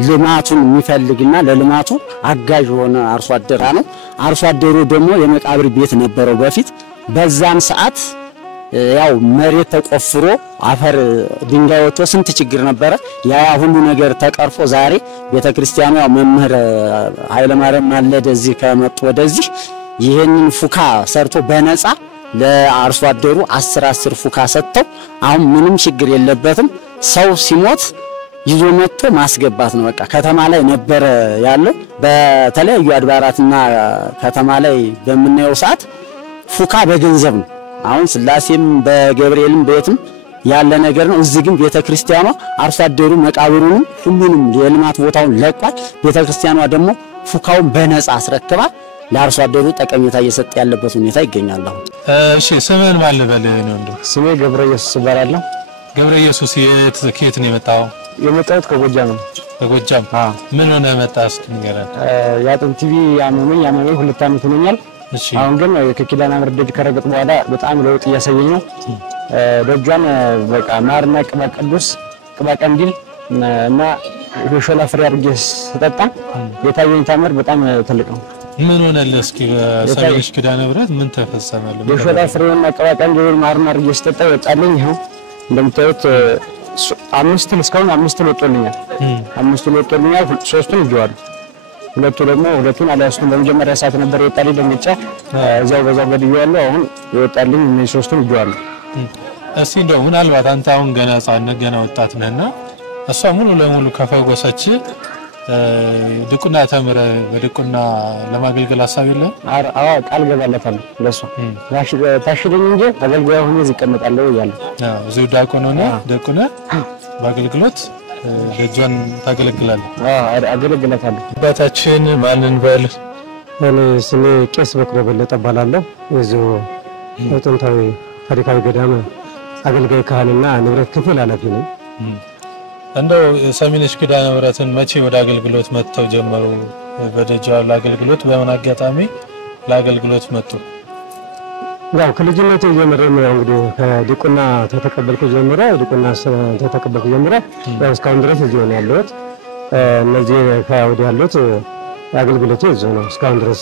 ልማቱን የሚፈልግና ለልማቱ አጋዥ ሆነ አርሶ አደር ነው። አርሶ አደሩ ደግሞ የመቃብር ቤት ነበረው በፊት። በዛን ሰዓት ያው መሬት ተቆፍሮ አፈር ድንጋይ ወጥቶ ስንት ችግር ነበረ። ያ ሁሉ ነገር ተቀርፎ ዛሬ ቤተክርስቲያኑ ያው መምህር ኃይለ ማርያም ማለደ እዚህ ከመጡ ወደዚህ ይሄንን ፉካ ሰርቶ በነፃ ለአርሶ አደሩ 10 ፉካ ሰጥተው አሁን ምንም ችግር የለበትም። ሰው ሲሞት ይዞ መጥቶ ማስገባት ነው። በቃ ከተማ ላይ ነበረ ያለው። በተለያዩ አድባራትና ከተማ ላይ በመናየው ሰዓት ፉካ በገንዘብ ነው። አሁን ስላሴም በገብርኤልም ቤትም ያለ ነገር ነው። እዚህ ግን ቤተክርስቲያኗ አርሶ አደሩ መቃብሩንም ሁሉንም የልማት ቦታውን ለቋል። ቤተክርስቲያኗ ደግሞ ፉካውን በነፃ አስረክባ ለአርሶ አደሩ ጠቀሜታ እየሰጠ ያለበት ሁኔታ ይገኛል። አሁን እሺ ስምን ማን ልበል ነው? እንደው ስሜ ገብረ ኢየሱስ ይባላል። ገብረ ኢየሱስ ከየት ነው የመጣው? የመጣሁት ከጎጃም ነው። ከጎጃም? ምን ሆነ መጣህ? እስኪ ንገረን። ያጥንት ቲቪ ያመመኝ 2 ዓመት ሆኖኛል። እሺ አሁን ግን ከኪዳነ ምህረት ደጅ ከረገጥኩ በኋላ በጣም ለውጥ እያሳየኝ ነው። ደጇን በቃ ማርና ቅባ ቅዱስ ቅባ ቀንዲል እና የሾላ ፍሬ አድርጌ ስጠጣ የታየኝ ታምር በጣም ትልቅ ነው። ምን ሆነልህ? እስኪ ሰሚነሽ ኪዳነ ምህረት ምን ተፈጸመልህ? የሾላ ፍሬና ቅባ ቀንዲል ማርና አድርጌ ስጠጣ ይወጣልኝ። ይኸው እንደምታዩት 5 እስካሁን 5 ወጥቶልኛል። 5 ወጥቶልኛል። 3 ይጀዋል። ሁለቱን አላስቱን በመጀመሪያ ሰዓት ነበር የወጣልኝ ደምጫ እዛው በዲዮ ያለው አሁን ይወጣልኝ እነዚህ 3 ይጀዋል። እስኪ እንደው ምናልባት አንተ አሁን ገና ሕፃን ገና ወጣት ነህና እሷ ሙሉ ለሙሉ ከፈወሰች ድቁና ተምረ በድቁና ለማገልገል ሐሳብ የለም? አዎ ቃል ገባለታለሁ ለሷ ታሽለኝ እንጂ አገልጋይ ሆኜ ዝቀመጣለሁ ይላል። አዎ እዚሁ ዲያቆን ሆነ ደቁና በአገልግሎት ደጇን ታገለግላለህ? አዎ አገለግላታለሁ። አባታችን ማንን በል? እኔ ስሜ ቄስ በኩረ በለጠ እባላለሁ። እዚሁ ጥንታዊ ታሪካዊ ገዳም አገልጋይ ካህንና ንብረት ክፍል ኃላፊ ነኝ። እንደው ሰሚነሽ ኪዳነ ምህረትን መቼ ወደ አገልግሎት መጥተው ጀመሩ? በደጃ ለአገልግሎት በምን አጋጣሚ ለአገልግሎት መጡ? ያው ከልጅነቴ ጀምሮ ነው እንግዲህ ከዲቁና ተተቀበልኩ ጀምሮ ዲቁና ተተቀበልኩ ጀምሮ ያው እስካሁን ድረስ እዚሁ ነው ያለሁት። እነዚህ ከወዲህ ያሉት አገልግሎቴ እዚሁ ነው እስካሁን ድረስ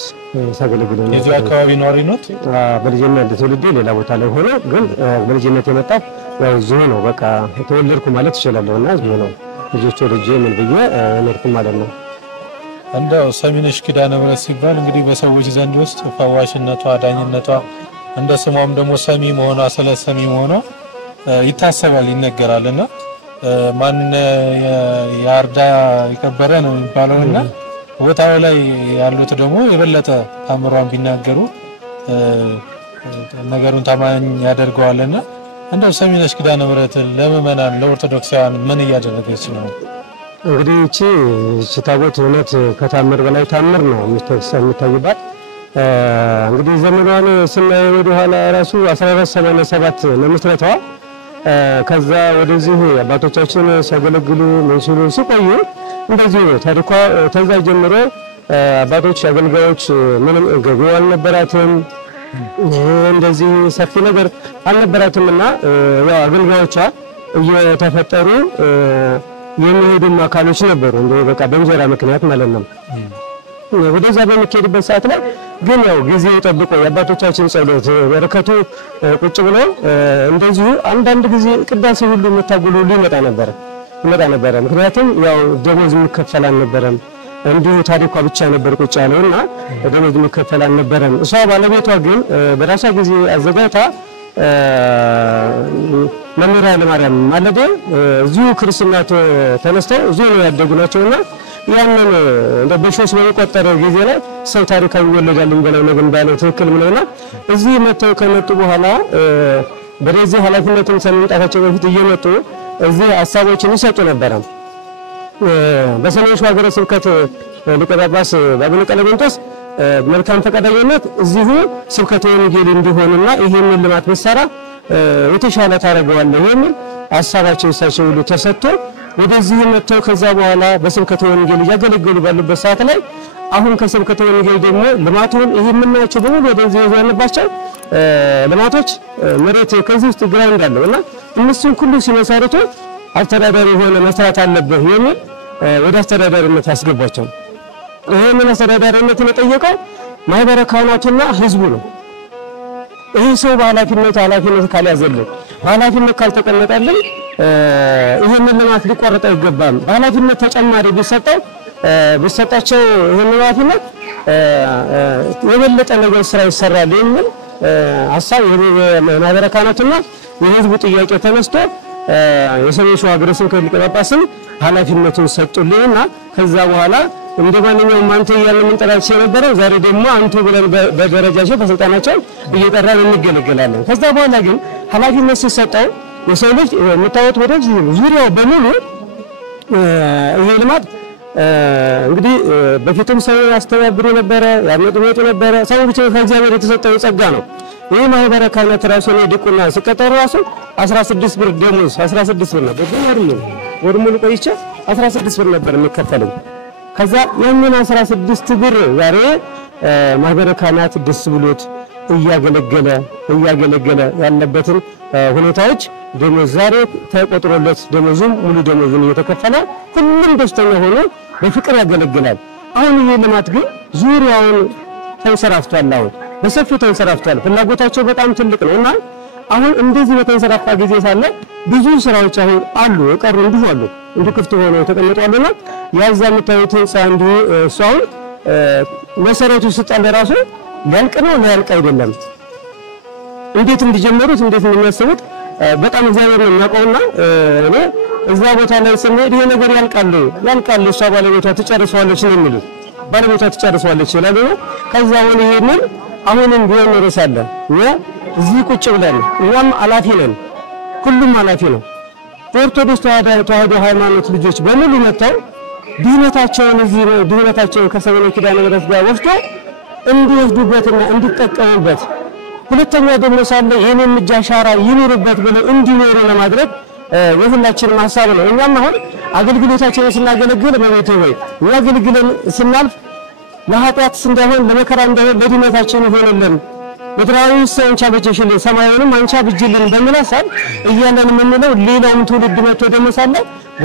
ሳገለግል ነው። የዚህ አካባቢ ነዋሪ ኖት? በልጅነት ትውልዴ ሌላ ቦታ ላይ ሆኖ ግን በልጅነት የመጣው ያው እዚሁ ነው። በቃ ተወለድኩ ማለት እችላለሁና እዚሁ ነው ልጆቼ ልጄ ምን ብዬ እነርኩ ማለት ነው። እንደው ሰሚነሽ ኪዳነ ምህረት ሲባል እንግዲህ በሰዎች ዘንድ ውስጥ ፈዋሽነቷ፣ ዳኝነቷ እንደ ስሟም ደግሞ ሰሚ መሆኗ ስለ ሰሚ መሆኗ ይታሰባል ይነገራልና ማን ያርዳ ይከበረ ነው የሚባለውና ቦታው ላይ ያሉት ደግሞ የበለጠ ታምሯን ቢናገሩ ነገሩን ታማኝ ያደርገዋልና እንደው ሰሚነሽ ኪዳነ ምህረት ለምእመናን ለኦርቶዶክሳውያን ምን እያደረገች ነው? እንግዲህ እቺ ታቦት እውነት ከታምር በላይ ታምር ነው የሚታይባት። እንግዲህ ዘመኗን ስናይ ወደ ኋላ ራሱ 1487 ለምስረታዋ ከዛ ወደዚህ አባቶቻችን ሲያገለግሉ ምን ሲሉ ሲቆዩ እንደዚህ ታሪኳ ተዛ ጀምሮ አባቶች አገልጋዮች ምንም ገቢ አልነበራትም፣ እንደዚህ ሰፊ ነገር አልነበራትምና ያው አገልጋዮቿ እየተፈጠሩ የሚሄዱ አካሎች ነበሩ እንደ በቃ በእንጀራ ምክንያት ማለት ነው። ወደዛ በሚካሄድበት ሰዓት ላይ ግን ያው ጊዜው ጠብቆ የአባቶቻችን ጸሎት በረከቱ ቁጭ ብሎ እንደዚሁ አንዳንድ ጊዜ ቅዳሴ ሁሉ መታገሉ ይመጣ ነበር። ምክንያቱም ያው ደሞዝ የሚከፈል አልነበረም። እንዲሁ ታሪኳ ብቻ ነበር ቁጭ ያለውና ደሞዝ የሚከፈል አልነበረም። እሷ ባለቤቷ ግን በራሷ ጊዜ አዘጋጅታ መምህር ኃይለማርያም ማለደ እዚሁ ክርስትና ተነስተው እዚሁ ያደጉ ናቸውና ያንን እንደ በሺዎች በመቆጠር ጊዜ ላይ ሰው ታሪካዊ ይወለዳል እንበለው ነገር ባለው ትክክል ነውና እዚህ መተው ከመጡ በኋላ በዚህ ኃላፊነቱን ሰምጣታቸው በፊት እየመጡ እዚህ ሐሳቦችን ይሰጡ ነበር። በሰሜን ሸዋ ሀገረ ስብከት ሊቀ ጳጳስ አቡነ ቀለሜንጦስ መልካም ፈቃደኝነት እዚሁ ስብከተ ወንጌል እንዲሆንና ይሄንን ልማት መሰራ የተሻለ ታረጋዋለህ የሚል ሐሳባቸው እሳቸው ሁሉ ተሰጥቶ ወደዚህ መተው ከዛ በኋላ በስብከተ ወንጌል ያገለገሉ ባሉበት ሰዓት ላይ አሁን ከስብከተ ወንጌል ደግሞ ልማቱን ይሄምናቸው በሙሉ ወደዚህ ያለባቸው ልማቶች መሬት ከዚህ ውስጥ ግራውንድ አለውና እነሱን ሁሉ ሲመሰርቱ አስተዳዳሪ ሆነ መስራት አለበት የሚል ወደ አስተዳዳሪነት ያስገባቸው። ይሄንን አስተዳዳሪነትን የጠየቀው ማህበረ ካህናቱና ህዝቡ ነው። ይሄ ሰው በኃላፊነት ካልያዘልን በኃላፊነት ካልተቀመጠልን ይሄንን ልማት ሊቆረጥ አይገባም። በኃላፊነት ተጨማሪ ቢሰጣቸው ይሄንን ኃላፊነት የበለጠ ነገር ስራ ይሰራል የሚል ሐሳብ የማህበረ ካህናቱና የህዝቡ ጥያቄ ተነስቶ የሰሜን ሸዋ ሀገረ ስብከት ሊቀ ጳጳስን ኃላፊነቱን ሰጡልኝና ከዛ በኋላ እንደማንኛውም አንተ ያለን እንጠራቸው ነበር። ዛሬ ደግሞ አንቱ ብለን በደረጃቸው በስልጣናቸው እየጠራን እንገለገላለን። ከዛ በኋላ ግን ኃላፊነት ሲሰጠው የሰው ልጅ መታወት ወደዚህ ዙሪያው በሙሉ ይሄ ልማት እንግዲህ በፊትም ሰው ያስተባብሩ ነበር፣ ያመጡ ነበር። ሰው ብቻ ከእግዚአብሔር የተሰጠው ጸጋ ነው። ይሄ ማህበረ ካህናት ራሱ ነው ዲቁና ሲቀጠሩ ራሱ 16 ብር ደሞዝ 16 ብር ነበር። ወር ሙሉ ቆይቼ 16 ብር ነበር የሚከፈለኝ። ከዛ ያንን 16 ብር ዛሬ ማህበረ ካህናት ደስ ብሎት እያገለገለ ያለበትን ሁኔታዎች ደሞዝ ዛሬ ተቆጥሮለት ደሞዙም ሙሉ ደሞዙን እየተከፈለ ሁሉም ደስተኛ ሆኖ በፍቅር ያገለግላል። አሁን ይሄ ልማት ግን ዙሪያውን ተንሰራፍቷል። አሁን በሰፊው ተንሰራፍቷል። ፍላጎታቸው በጣም ትልቅ ነውና አሁን እንደዚህ በተንሰራፋ ጊዜ ሳለ ብዙ ስራዎች አሁን አሉ የቀሩ እንዲሁ ክፍት ሆነው ተቀምጠዋልና ያዛ የምታዩት ህንጻ እንዲሁ እሷው መሰረቱ ስጣን ራሱ ሊያልቅ አይደለም። እንዴት እንዲጀምሩት እንዴት እንደሚያስቡት በጣም እግዚአብሔር ነው የሚያውቀውና እኔ እዛ ቦታ ላይ ስንሄድ ይሄ ነገር ያልቃል እሷ ባለቤቷ ትጨርሰዋለች ነው የሚሉት። ባለቤቷ ትጨርሰዋለች ይላሉ። ከዛ አሁንም ቢሆን ርሳለ እዚህ ቁጭ ብለን እኛም አላፊ ነን፣ ሁሉም አላፊ ነው። ኦርቶዶክስ ተዋህዶ ሃይማኖት ልጆች በሙሉ መጥተው ድህነታቸውን ከሰሜን ኪዳነ ምህረት ጋር ወስደው እንዲወስዱበትና እንዲጠቀሙበት ሁለተኛ ደግሞ ሳለ የኔን እጅ አሻራ ይኑርበት ብለው እንዲኖሩ ለማድረግ የሁላችንም ሐሳብ ነው። እኛም አሁን አገልግሎታችንን ስናገለግል ማለት ነው ያገልግለን ስናልፍ ለኃጢአት እንዳይሆን ለመከራ እንዳይሆን ለድነታችን ይሆነልን በትራዊ ሰንቻ በጀሽልን ሰማዩንም አንቻ ብጅልን በሚል ሐሳብ እያለን የምንለው ሌላውም ትውልድ መጥቶ ደግሞ ሳለ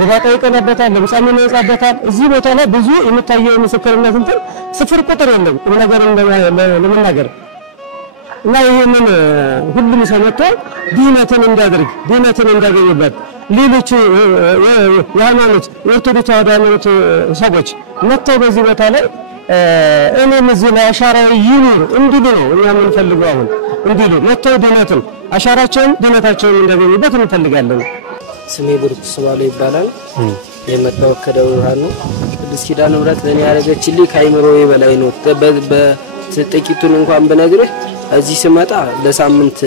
ወባጣ ይቀለበታል፣ ለምጻም ይነጻበታል። እዚህ ቦታ ላይ ብዙ የምታየው ምስክርነት እንትን ስፍር ቁጥር የለም ነገር ለመናገር እና ይሄንን ሁሉም ሰመቶ ድነትን እንዳገኝበት ሌሎች የሃይማኖት የኦርቶዶክስ ተዋህዶ ሃይማኖት ሰዎች መጥተው በዚህ ቦታ ላይ እኔም እዚህ ላይ አሻራው ይኑር እንዲሉ ነው እኛ የምንፈልገው። አሁን እንዲሉ መጥተው ድነታቸውን እንዳገኙበት እንፈልጋለን። ስሜ ብሩክ ስባሎ ይባላል። የመጣው ከደብረ ብርሃን ነው። ቅድስት ኪዳነ ምሕረት ለኔ ያደረገችልኝ ከአይምሮዬ በላይ ነው። በጥቂቱን እንኳን ብነግርህ እዚህ ስመጣ ለሳምንት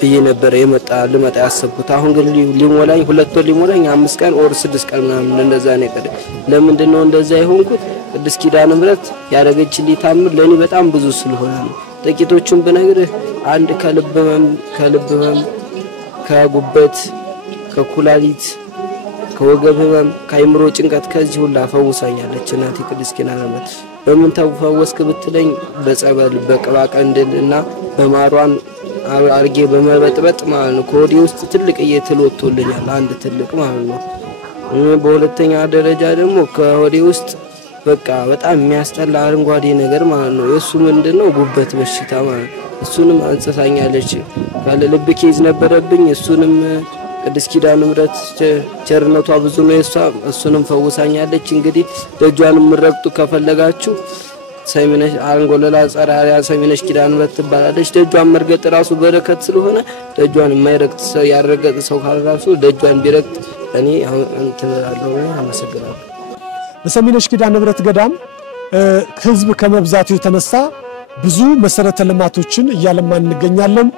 ብዬ ነበር ልመጣ ያሰብኩት። አሁን ግን ሊሞላኝ 2 ወር ሊሞላኝ 5 ቀን ኦር 6 ቀን ምናምን እንደዛ ነው የቀረ። ለምንድን ነው እንደዛ የሆንኩት? ቅድስት ኪዳነ ምሕረት ያደረገችልኝ ታምር ለኔ በጣም ብዙ ስለሆነ ነው። ጥቂቶቹን ብነግርህ አንድ ከልብ ህመም፣ ከጉበት፣ ከኩላሊት፣ ከወገብ ህመም፣ ከአይምሮ ጭንቀት ከዚህ ሁሉ ፈውሳኛለች እናቴ ቅድስት ኪዳነ ምሕረት። በምን ተፈወስክ ብትለኝ በጸበል በቅባ ቀንድልና በማሯን አርጌ በመበጥበጥ ማለት ነው። ከወዲ ውስጥ ትልቅ ትል ወጥቶልኛል፣ አንድ ትልቅ ማለት ነው። በሁለተኛ ደረጃ ደግሞ ከወዲ ውስጥ በቃ በጣም የሚያስጠላ አረንጓዴ ነገር ማለት ነው። የሱ ምንድነው ጉበት በሽታ ማለት ነው። እሱንም አንጸሳኛለች። ካለ ልብ ኬዝ ነበረብኝ። እሱንም ቅድስት ኪዳነ ምሕረት ቸርነቷ ብዙ ነው። እሱንም ፈውሳኛለች። እንግዲህ ደጇን ምረቅጡ ከፈለጋችሁ ሰሚነሽ አንጎለላ ጸራያ ሰሚነሽ ኪዳነ ምሕረት ትባላለች። ደጇን መርገጥ ራሱ በረከት ስለሆነ ደጇን የማይረግጥ ሰው ያረገጥ ሰው ካልራሱ ደጇን ቢረግጥ እኔ እንትላለው። አመሰግናለሁ። በሰሚነሽ ኪዳነ ምሕረት ገዳም ህዝብ ከመብዛቱ የተነሳ ብዙ መሰረተ ልማቶችን እያለማን እንገኛለን።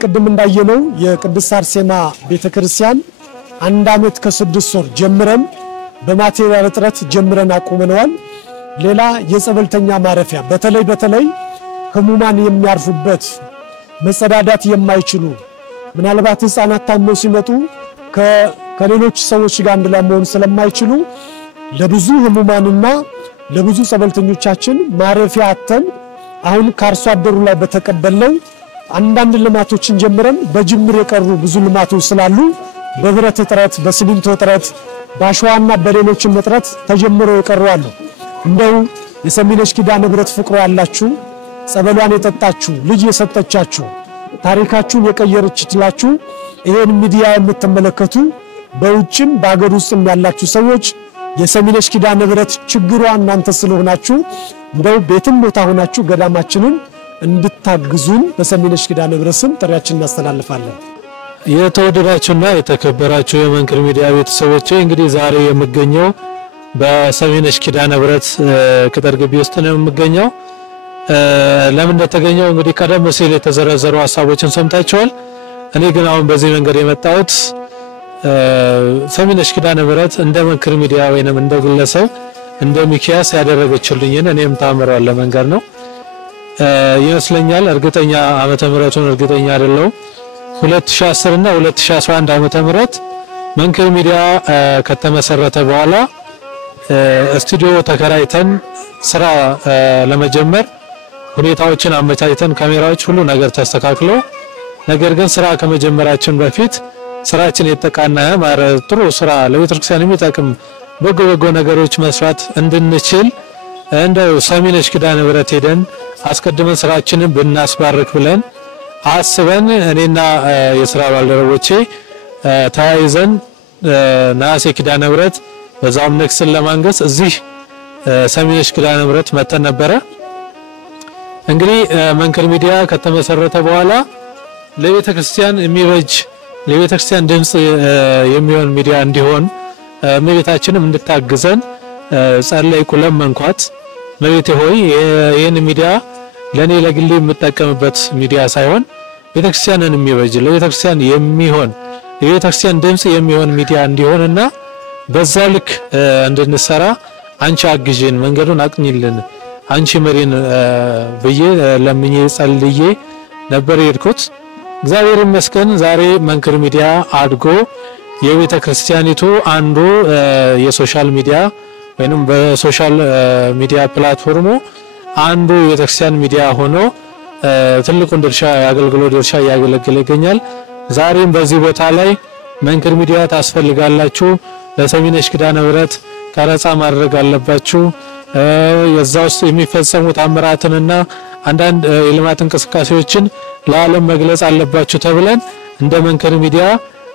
ቅድም እንዳየነው የቅድስት አርሴማ ቤተክርስቲያን 1 ዓመት ከ6 ወር ጀምረን በማቴሪያል እጥረት ጀምረን አቁመናል። ሌላ የጸበልተኛ ማረፊያ በተለይ ህሙማን የሚያርፉበት መጸዳዳት የማይችሉ ምናልባት ህፃናት ታመው ሲመጡ ከሌሎች ሰዎች ጋር አንድ ላይ መሆን ስለማይችሉ ለብዙ ህሙማንና ለብዙ ጸበልተኞቻችን ማረፊያ አተን አሁን ከአርሶ አደሩ ላይ በተቀበለው አንዳንድ ልማቶችን ጀምረን በጅምር የቀሩ ብዙ ልማቶች ስላሉ በብረት እጥረት፣ በሲሚንቶ እጥረት፣ ባሸዋና በሌሎችም እጥረት ተጀምሮ የቀሩ አሉ። እንደው የሰሚነሽ ኪዳነ ምሕረት ፍቅሩ ያላችሁ ጸበሏን የጠጣችሁ ልጅ የሰጠቻችሁ ታሪካችሁን የቀየረችላችሁ ይሄን ሚዲያ የምትመለከቱ በውጭም በአገር ውስጥም ያላችሁ ሰዎች የሰሚነሽ ኪዳነ ምሕረት ችግሯ እናንተ ስለሆናችሁ እንደው ቤትም ቦታ ሆናችሁ ገዳማችንን እንድታግዙን በሰሚነሽ ኪዳነ ምሕረት ስም ጥሪያችንን እናስተላልፋለን። የተወደዳችሁና የተከበራችሁ የመንክር ሚዲያ ቤተሰቦች እንግዲህ ዛሬ የምገኘው በሰሚነሽ ኪዳነ ምሕረት ቅጥር ግቢ ውስጥ ነው የምገኘው። ለምን እንደተገኘው እንግዲህ ቀደም ሲል የተዘረዘሩ ሐሳቦችን ሰምታችኋል። እኔ ግን አሁን በዚህ መንገድ የመጣሁት ሰሚነሽ ኪዳነ ምሕረት እንደ መንክር ሚዲያ ወይንም እንደ ግለሰብ እንደ ሚኪያስ ያደረገችልኝን እኔም ታምራለሁ ለመንገር ነው ይመስለኛል። እርግጠኛ ዓመተ ምሕረቱን እርግጠኛ አይደለሁም። 2010 እና 2011 ዓመተ ምሕረት መንክር ሚዲያ ከተመሰረተ በኋላ ስቱዲዮ ተከራይተን ስራ ለመጀመር ሁኔታዎችን አመቻችተን ካሜራዎች ሁሉ ነገር ተስተካክሎ ነገር ግን ስራ ከመጀመራችን በፊት ስራችን የተቃና ጥሩ ስራ ለቤተክርስቲያን የሚጠቅም በጎ ነገሮች መስራት እንድንችል እንደው ሰሚነሽ ኪዳነ ምሕረት ሄደን አስቀድመን ስራችንን ብናስባርክ ብለን አስበን እኔና የሥራ ባልደረቦቼ ተያይዘን ነሐሴ ኪዳነ ምሕረት በዛም ንግስን ለማንገስ እዚህ ሰሚነሽ ኪዳነ ምሕረት መተን ነበረ። እንግዲህ መንክር ሚዲያ ከተመሰረተ በኋላ ለቤተክርስቲያን የሚበጅ ለቤተክርስቲያን ድምጽ የሚሆን ሚዲያ እንዲሆን እመቤታችንም እንድታግዘን ጸለይኩ፣ ለመንኳት። እመቤቴ ሆይ ይሄን ሚዲያ ለኔ ለግሌ የምጠቀምበት ሚዲያ ሳይሆን ቤተክርስቲያንን የሚበጅ ለቤተክርስቲያን የሚሆን የቤተክርስቲያን ድምጽ የሚሆን ሚዲያ እንዲሆንና በዛ ልክ እንድንሰራ አንቺ አግዢን፣ መንገዱን አቅኝልን፣ አንቺ መሪን ብዬ ለምኜ ጸልዬ ነበር የሄድኩት። እግዚአብሔር ይመስገን ዛሬ መንክር ሚዲያ አድጎ የቤተክርስቲያኒቱ አንዱ የሶሻል ሚዲያ ወይንም በሶሻል ሚዲያ ፕላትፎርሙ አንዱ የቤተክርስቲያን ሚዲያ ሆኖ ትልቁን ድርሻ የአገልግሎት ድርሻ ያገለግል ይገኛል። ዛሬም በዚህ ቦታ ላይ መንክር ሚዲያ ታስፈልጋላችሁ፣ ለሰሚነሽ ኪዳነ ምሕረት ቀረጻ ማድረግ አለባችሁ፣ የዛ ውስጥ የሚፈጸሙ ታምራትንና አንዳንድ የልማት እንቅስቃሴዎችን ለዓለም መግለጽ አለባችሁ ተብለን እንደ መንክር ሚዲያ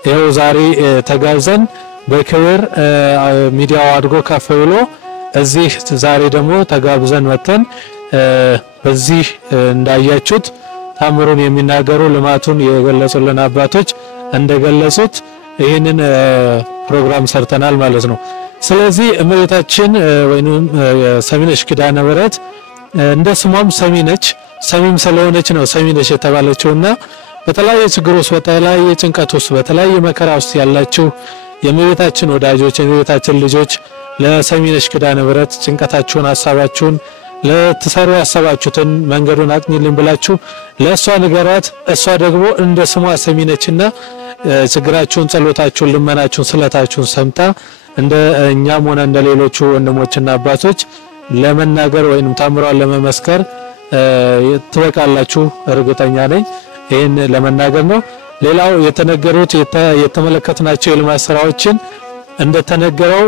ይሄው ዛሬ ተጋብዘን በክብር ሚዲያው አድጎ ከፍ ብሎ እዚህ ዛሬ ደግሞ ተጋብዘን መተን በዚህ እንዳያችሁት ታምሩን የሚናገሩ ልማቱን የገለጹልን አባቶች እንደገለጹት ይሄንን ፕሮግራም ሰርተናል ማለት ነው። ስለዚህ እመቤታችን ወይንም ሰሚነሽ ኪዳነ ምህረት እንደ ስሟም ሰሚ ነች። ሰሚም ስለሆነች ነው ሰሚነሽ የተባለችውና በተለያየ ችግር ውስጥ በተለያየ ጭንቀት ውስጥ በተለያየ መከራ ውስጥ ያላችሁ የእመቤታችን ወዳጆች የእመቤታችን ልጆች ለሰሚነሽ ኪዳነ ምህረት ጭንቀታችሁን ሐሳባችሁን ለተሰሩ ያሰባችሁትን መንገዱን አቅኝልን ብላችሁ ለእሷ ንገሯት። እሷ ደግሞ እንደ ስሟ ሰሚነችና ችግራችሁን ጸሎታችሁን ልመናችሁን ስለታችሁን ሰምታ እንደ እኛም ሆነ እንደ ሌሎቹ ወንድሞችና አባቶች ለመናገር ወይንም ታምሯን ለመመስከር ትበቃላችሁ እርግጠኛ ነኝ። ይሄን ለመናገር ነው። ሌላው የተነገሩት የተመለከትናቸው የልማት ስራዎችን እንደተነገረው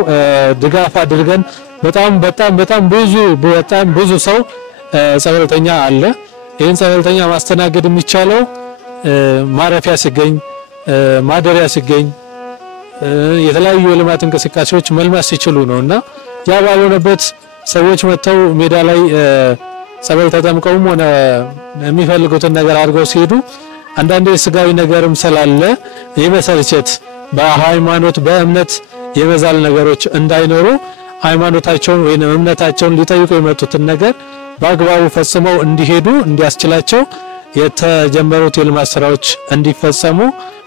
ድጋፍ አድርገን በጣም ብዙ ሰው ጸበልተኛ አለ። ይሄን ጸበልተኛ ማስተናገድ የሚቻለው ማረፊያ ሲገኝ ማደሪያ ሲገኝ የተለያዩ የልማት እንቅስቃሴዎች መልማት ሲችሉ ነውና ያ ባልሆነበት ሰዎች መተው ሜዳ ላይ ጸበል ተጠምቀውም ሆነ የሚፈልጉትን ነገር አድርገው ሲሄዱ አንዳንዴ ስጋዊ ነገርም ስላለ የመሰልቸት በሃይማኖት በእምነት የበዛል ነገሮች እንዳይኖሩ ሃይማኖታቸውን ወይ እምነታቸውን ሊጠይቁ የመጡትን ነገር በአግባቡ ፈጽመው እንዲሄዱ እንዲያስችላቸው የተጀመሩት የልማት ስራዎች እንዲፈጸሙ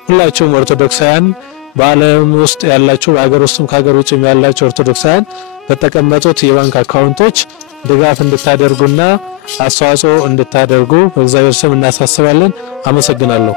ሁላችሁም ኦርቶዶክሳውያን በዓለም ውስጥ ያላችሁ በአገር ውስጥም ከሀገር ውጭም ያላችሁ ኦርቶዶክሳውያን በተቀመጡት የባንክ አካውንቶች ድጋፍ እንድታደርጉና አስተዋጽኦ እንድታደርጉ በእግዚአብሔር ስም እናሳስባለን። አመሰግናለሁ።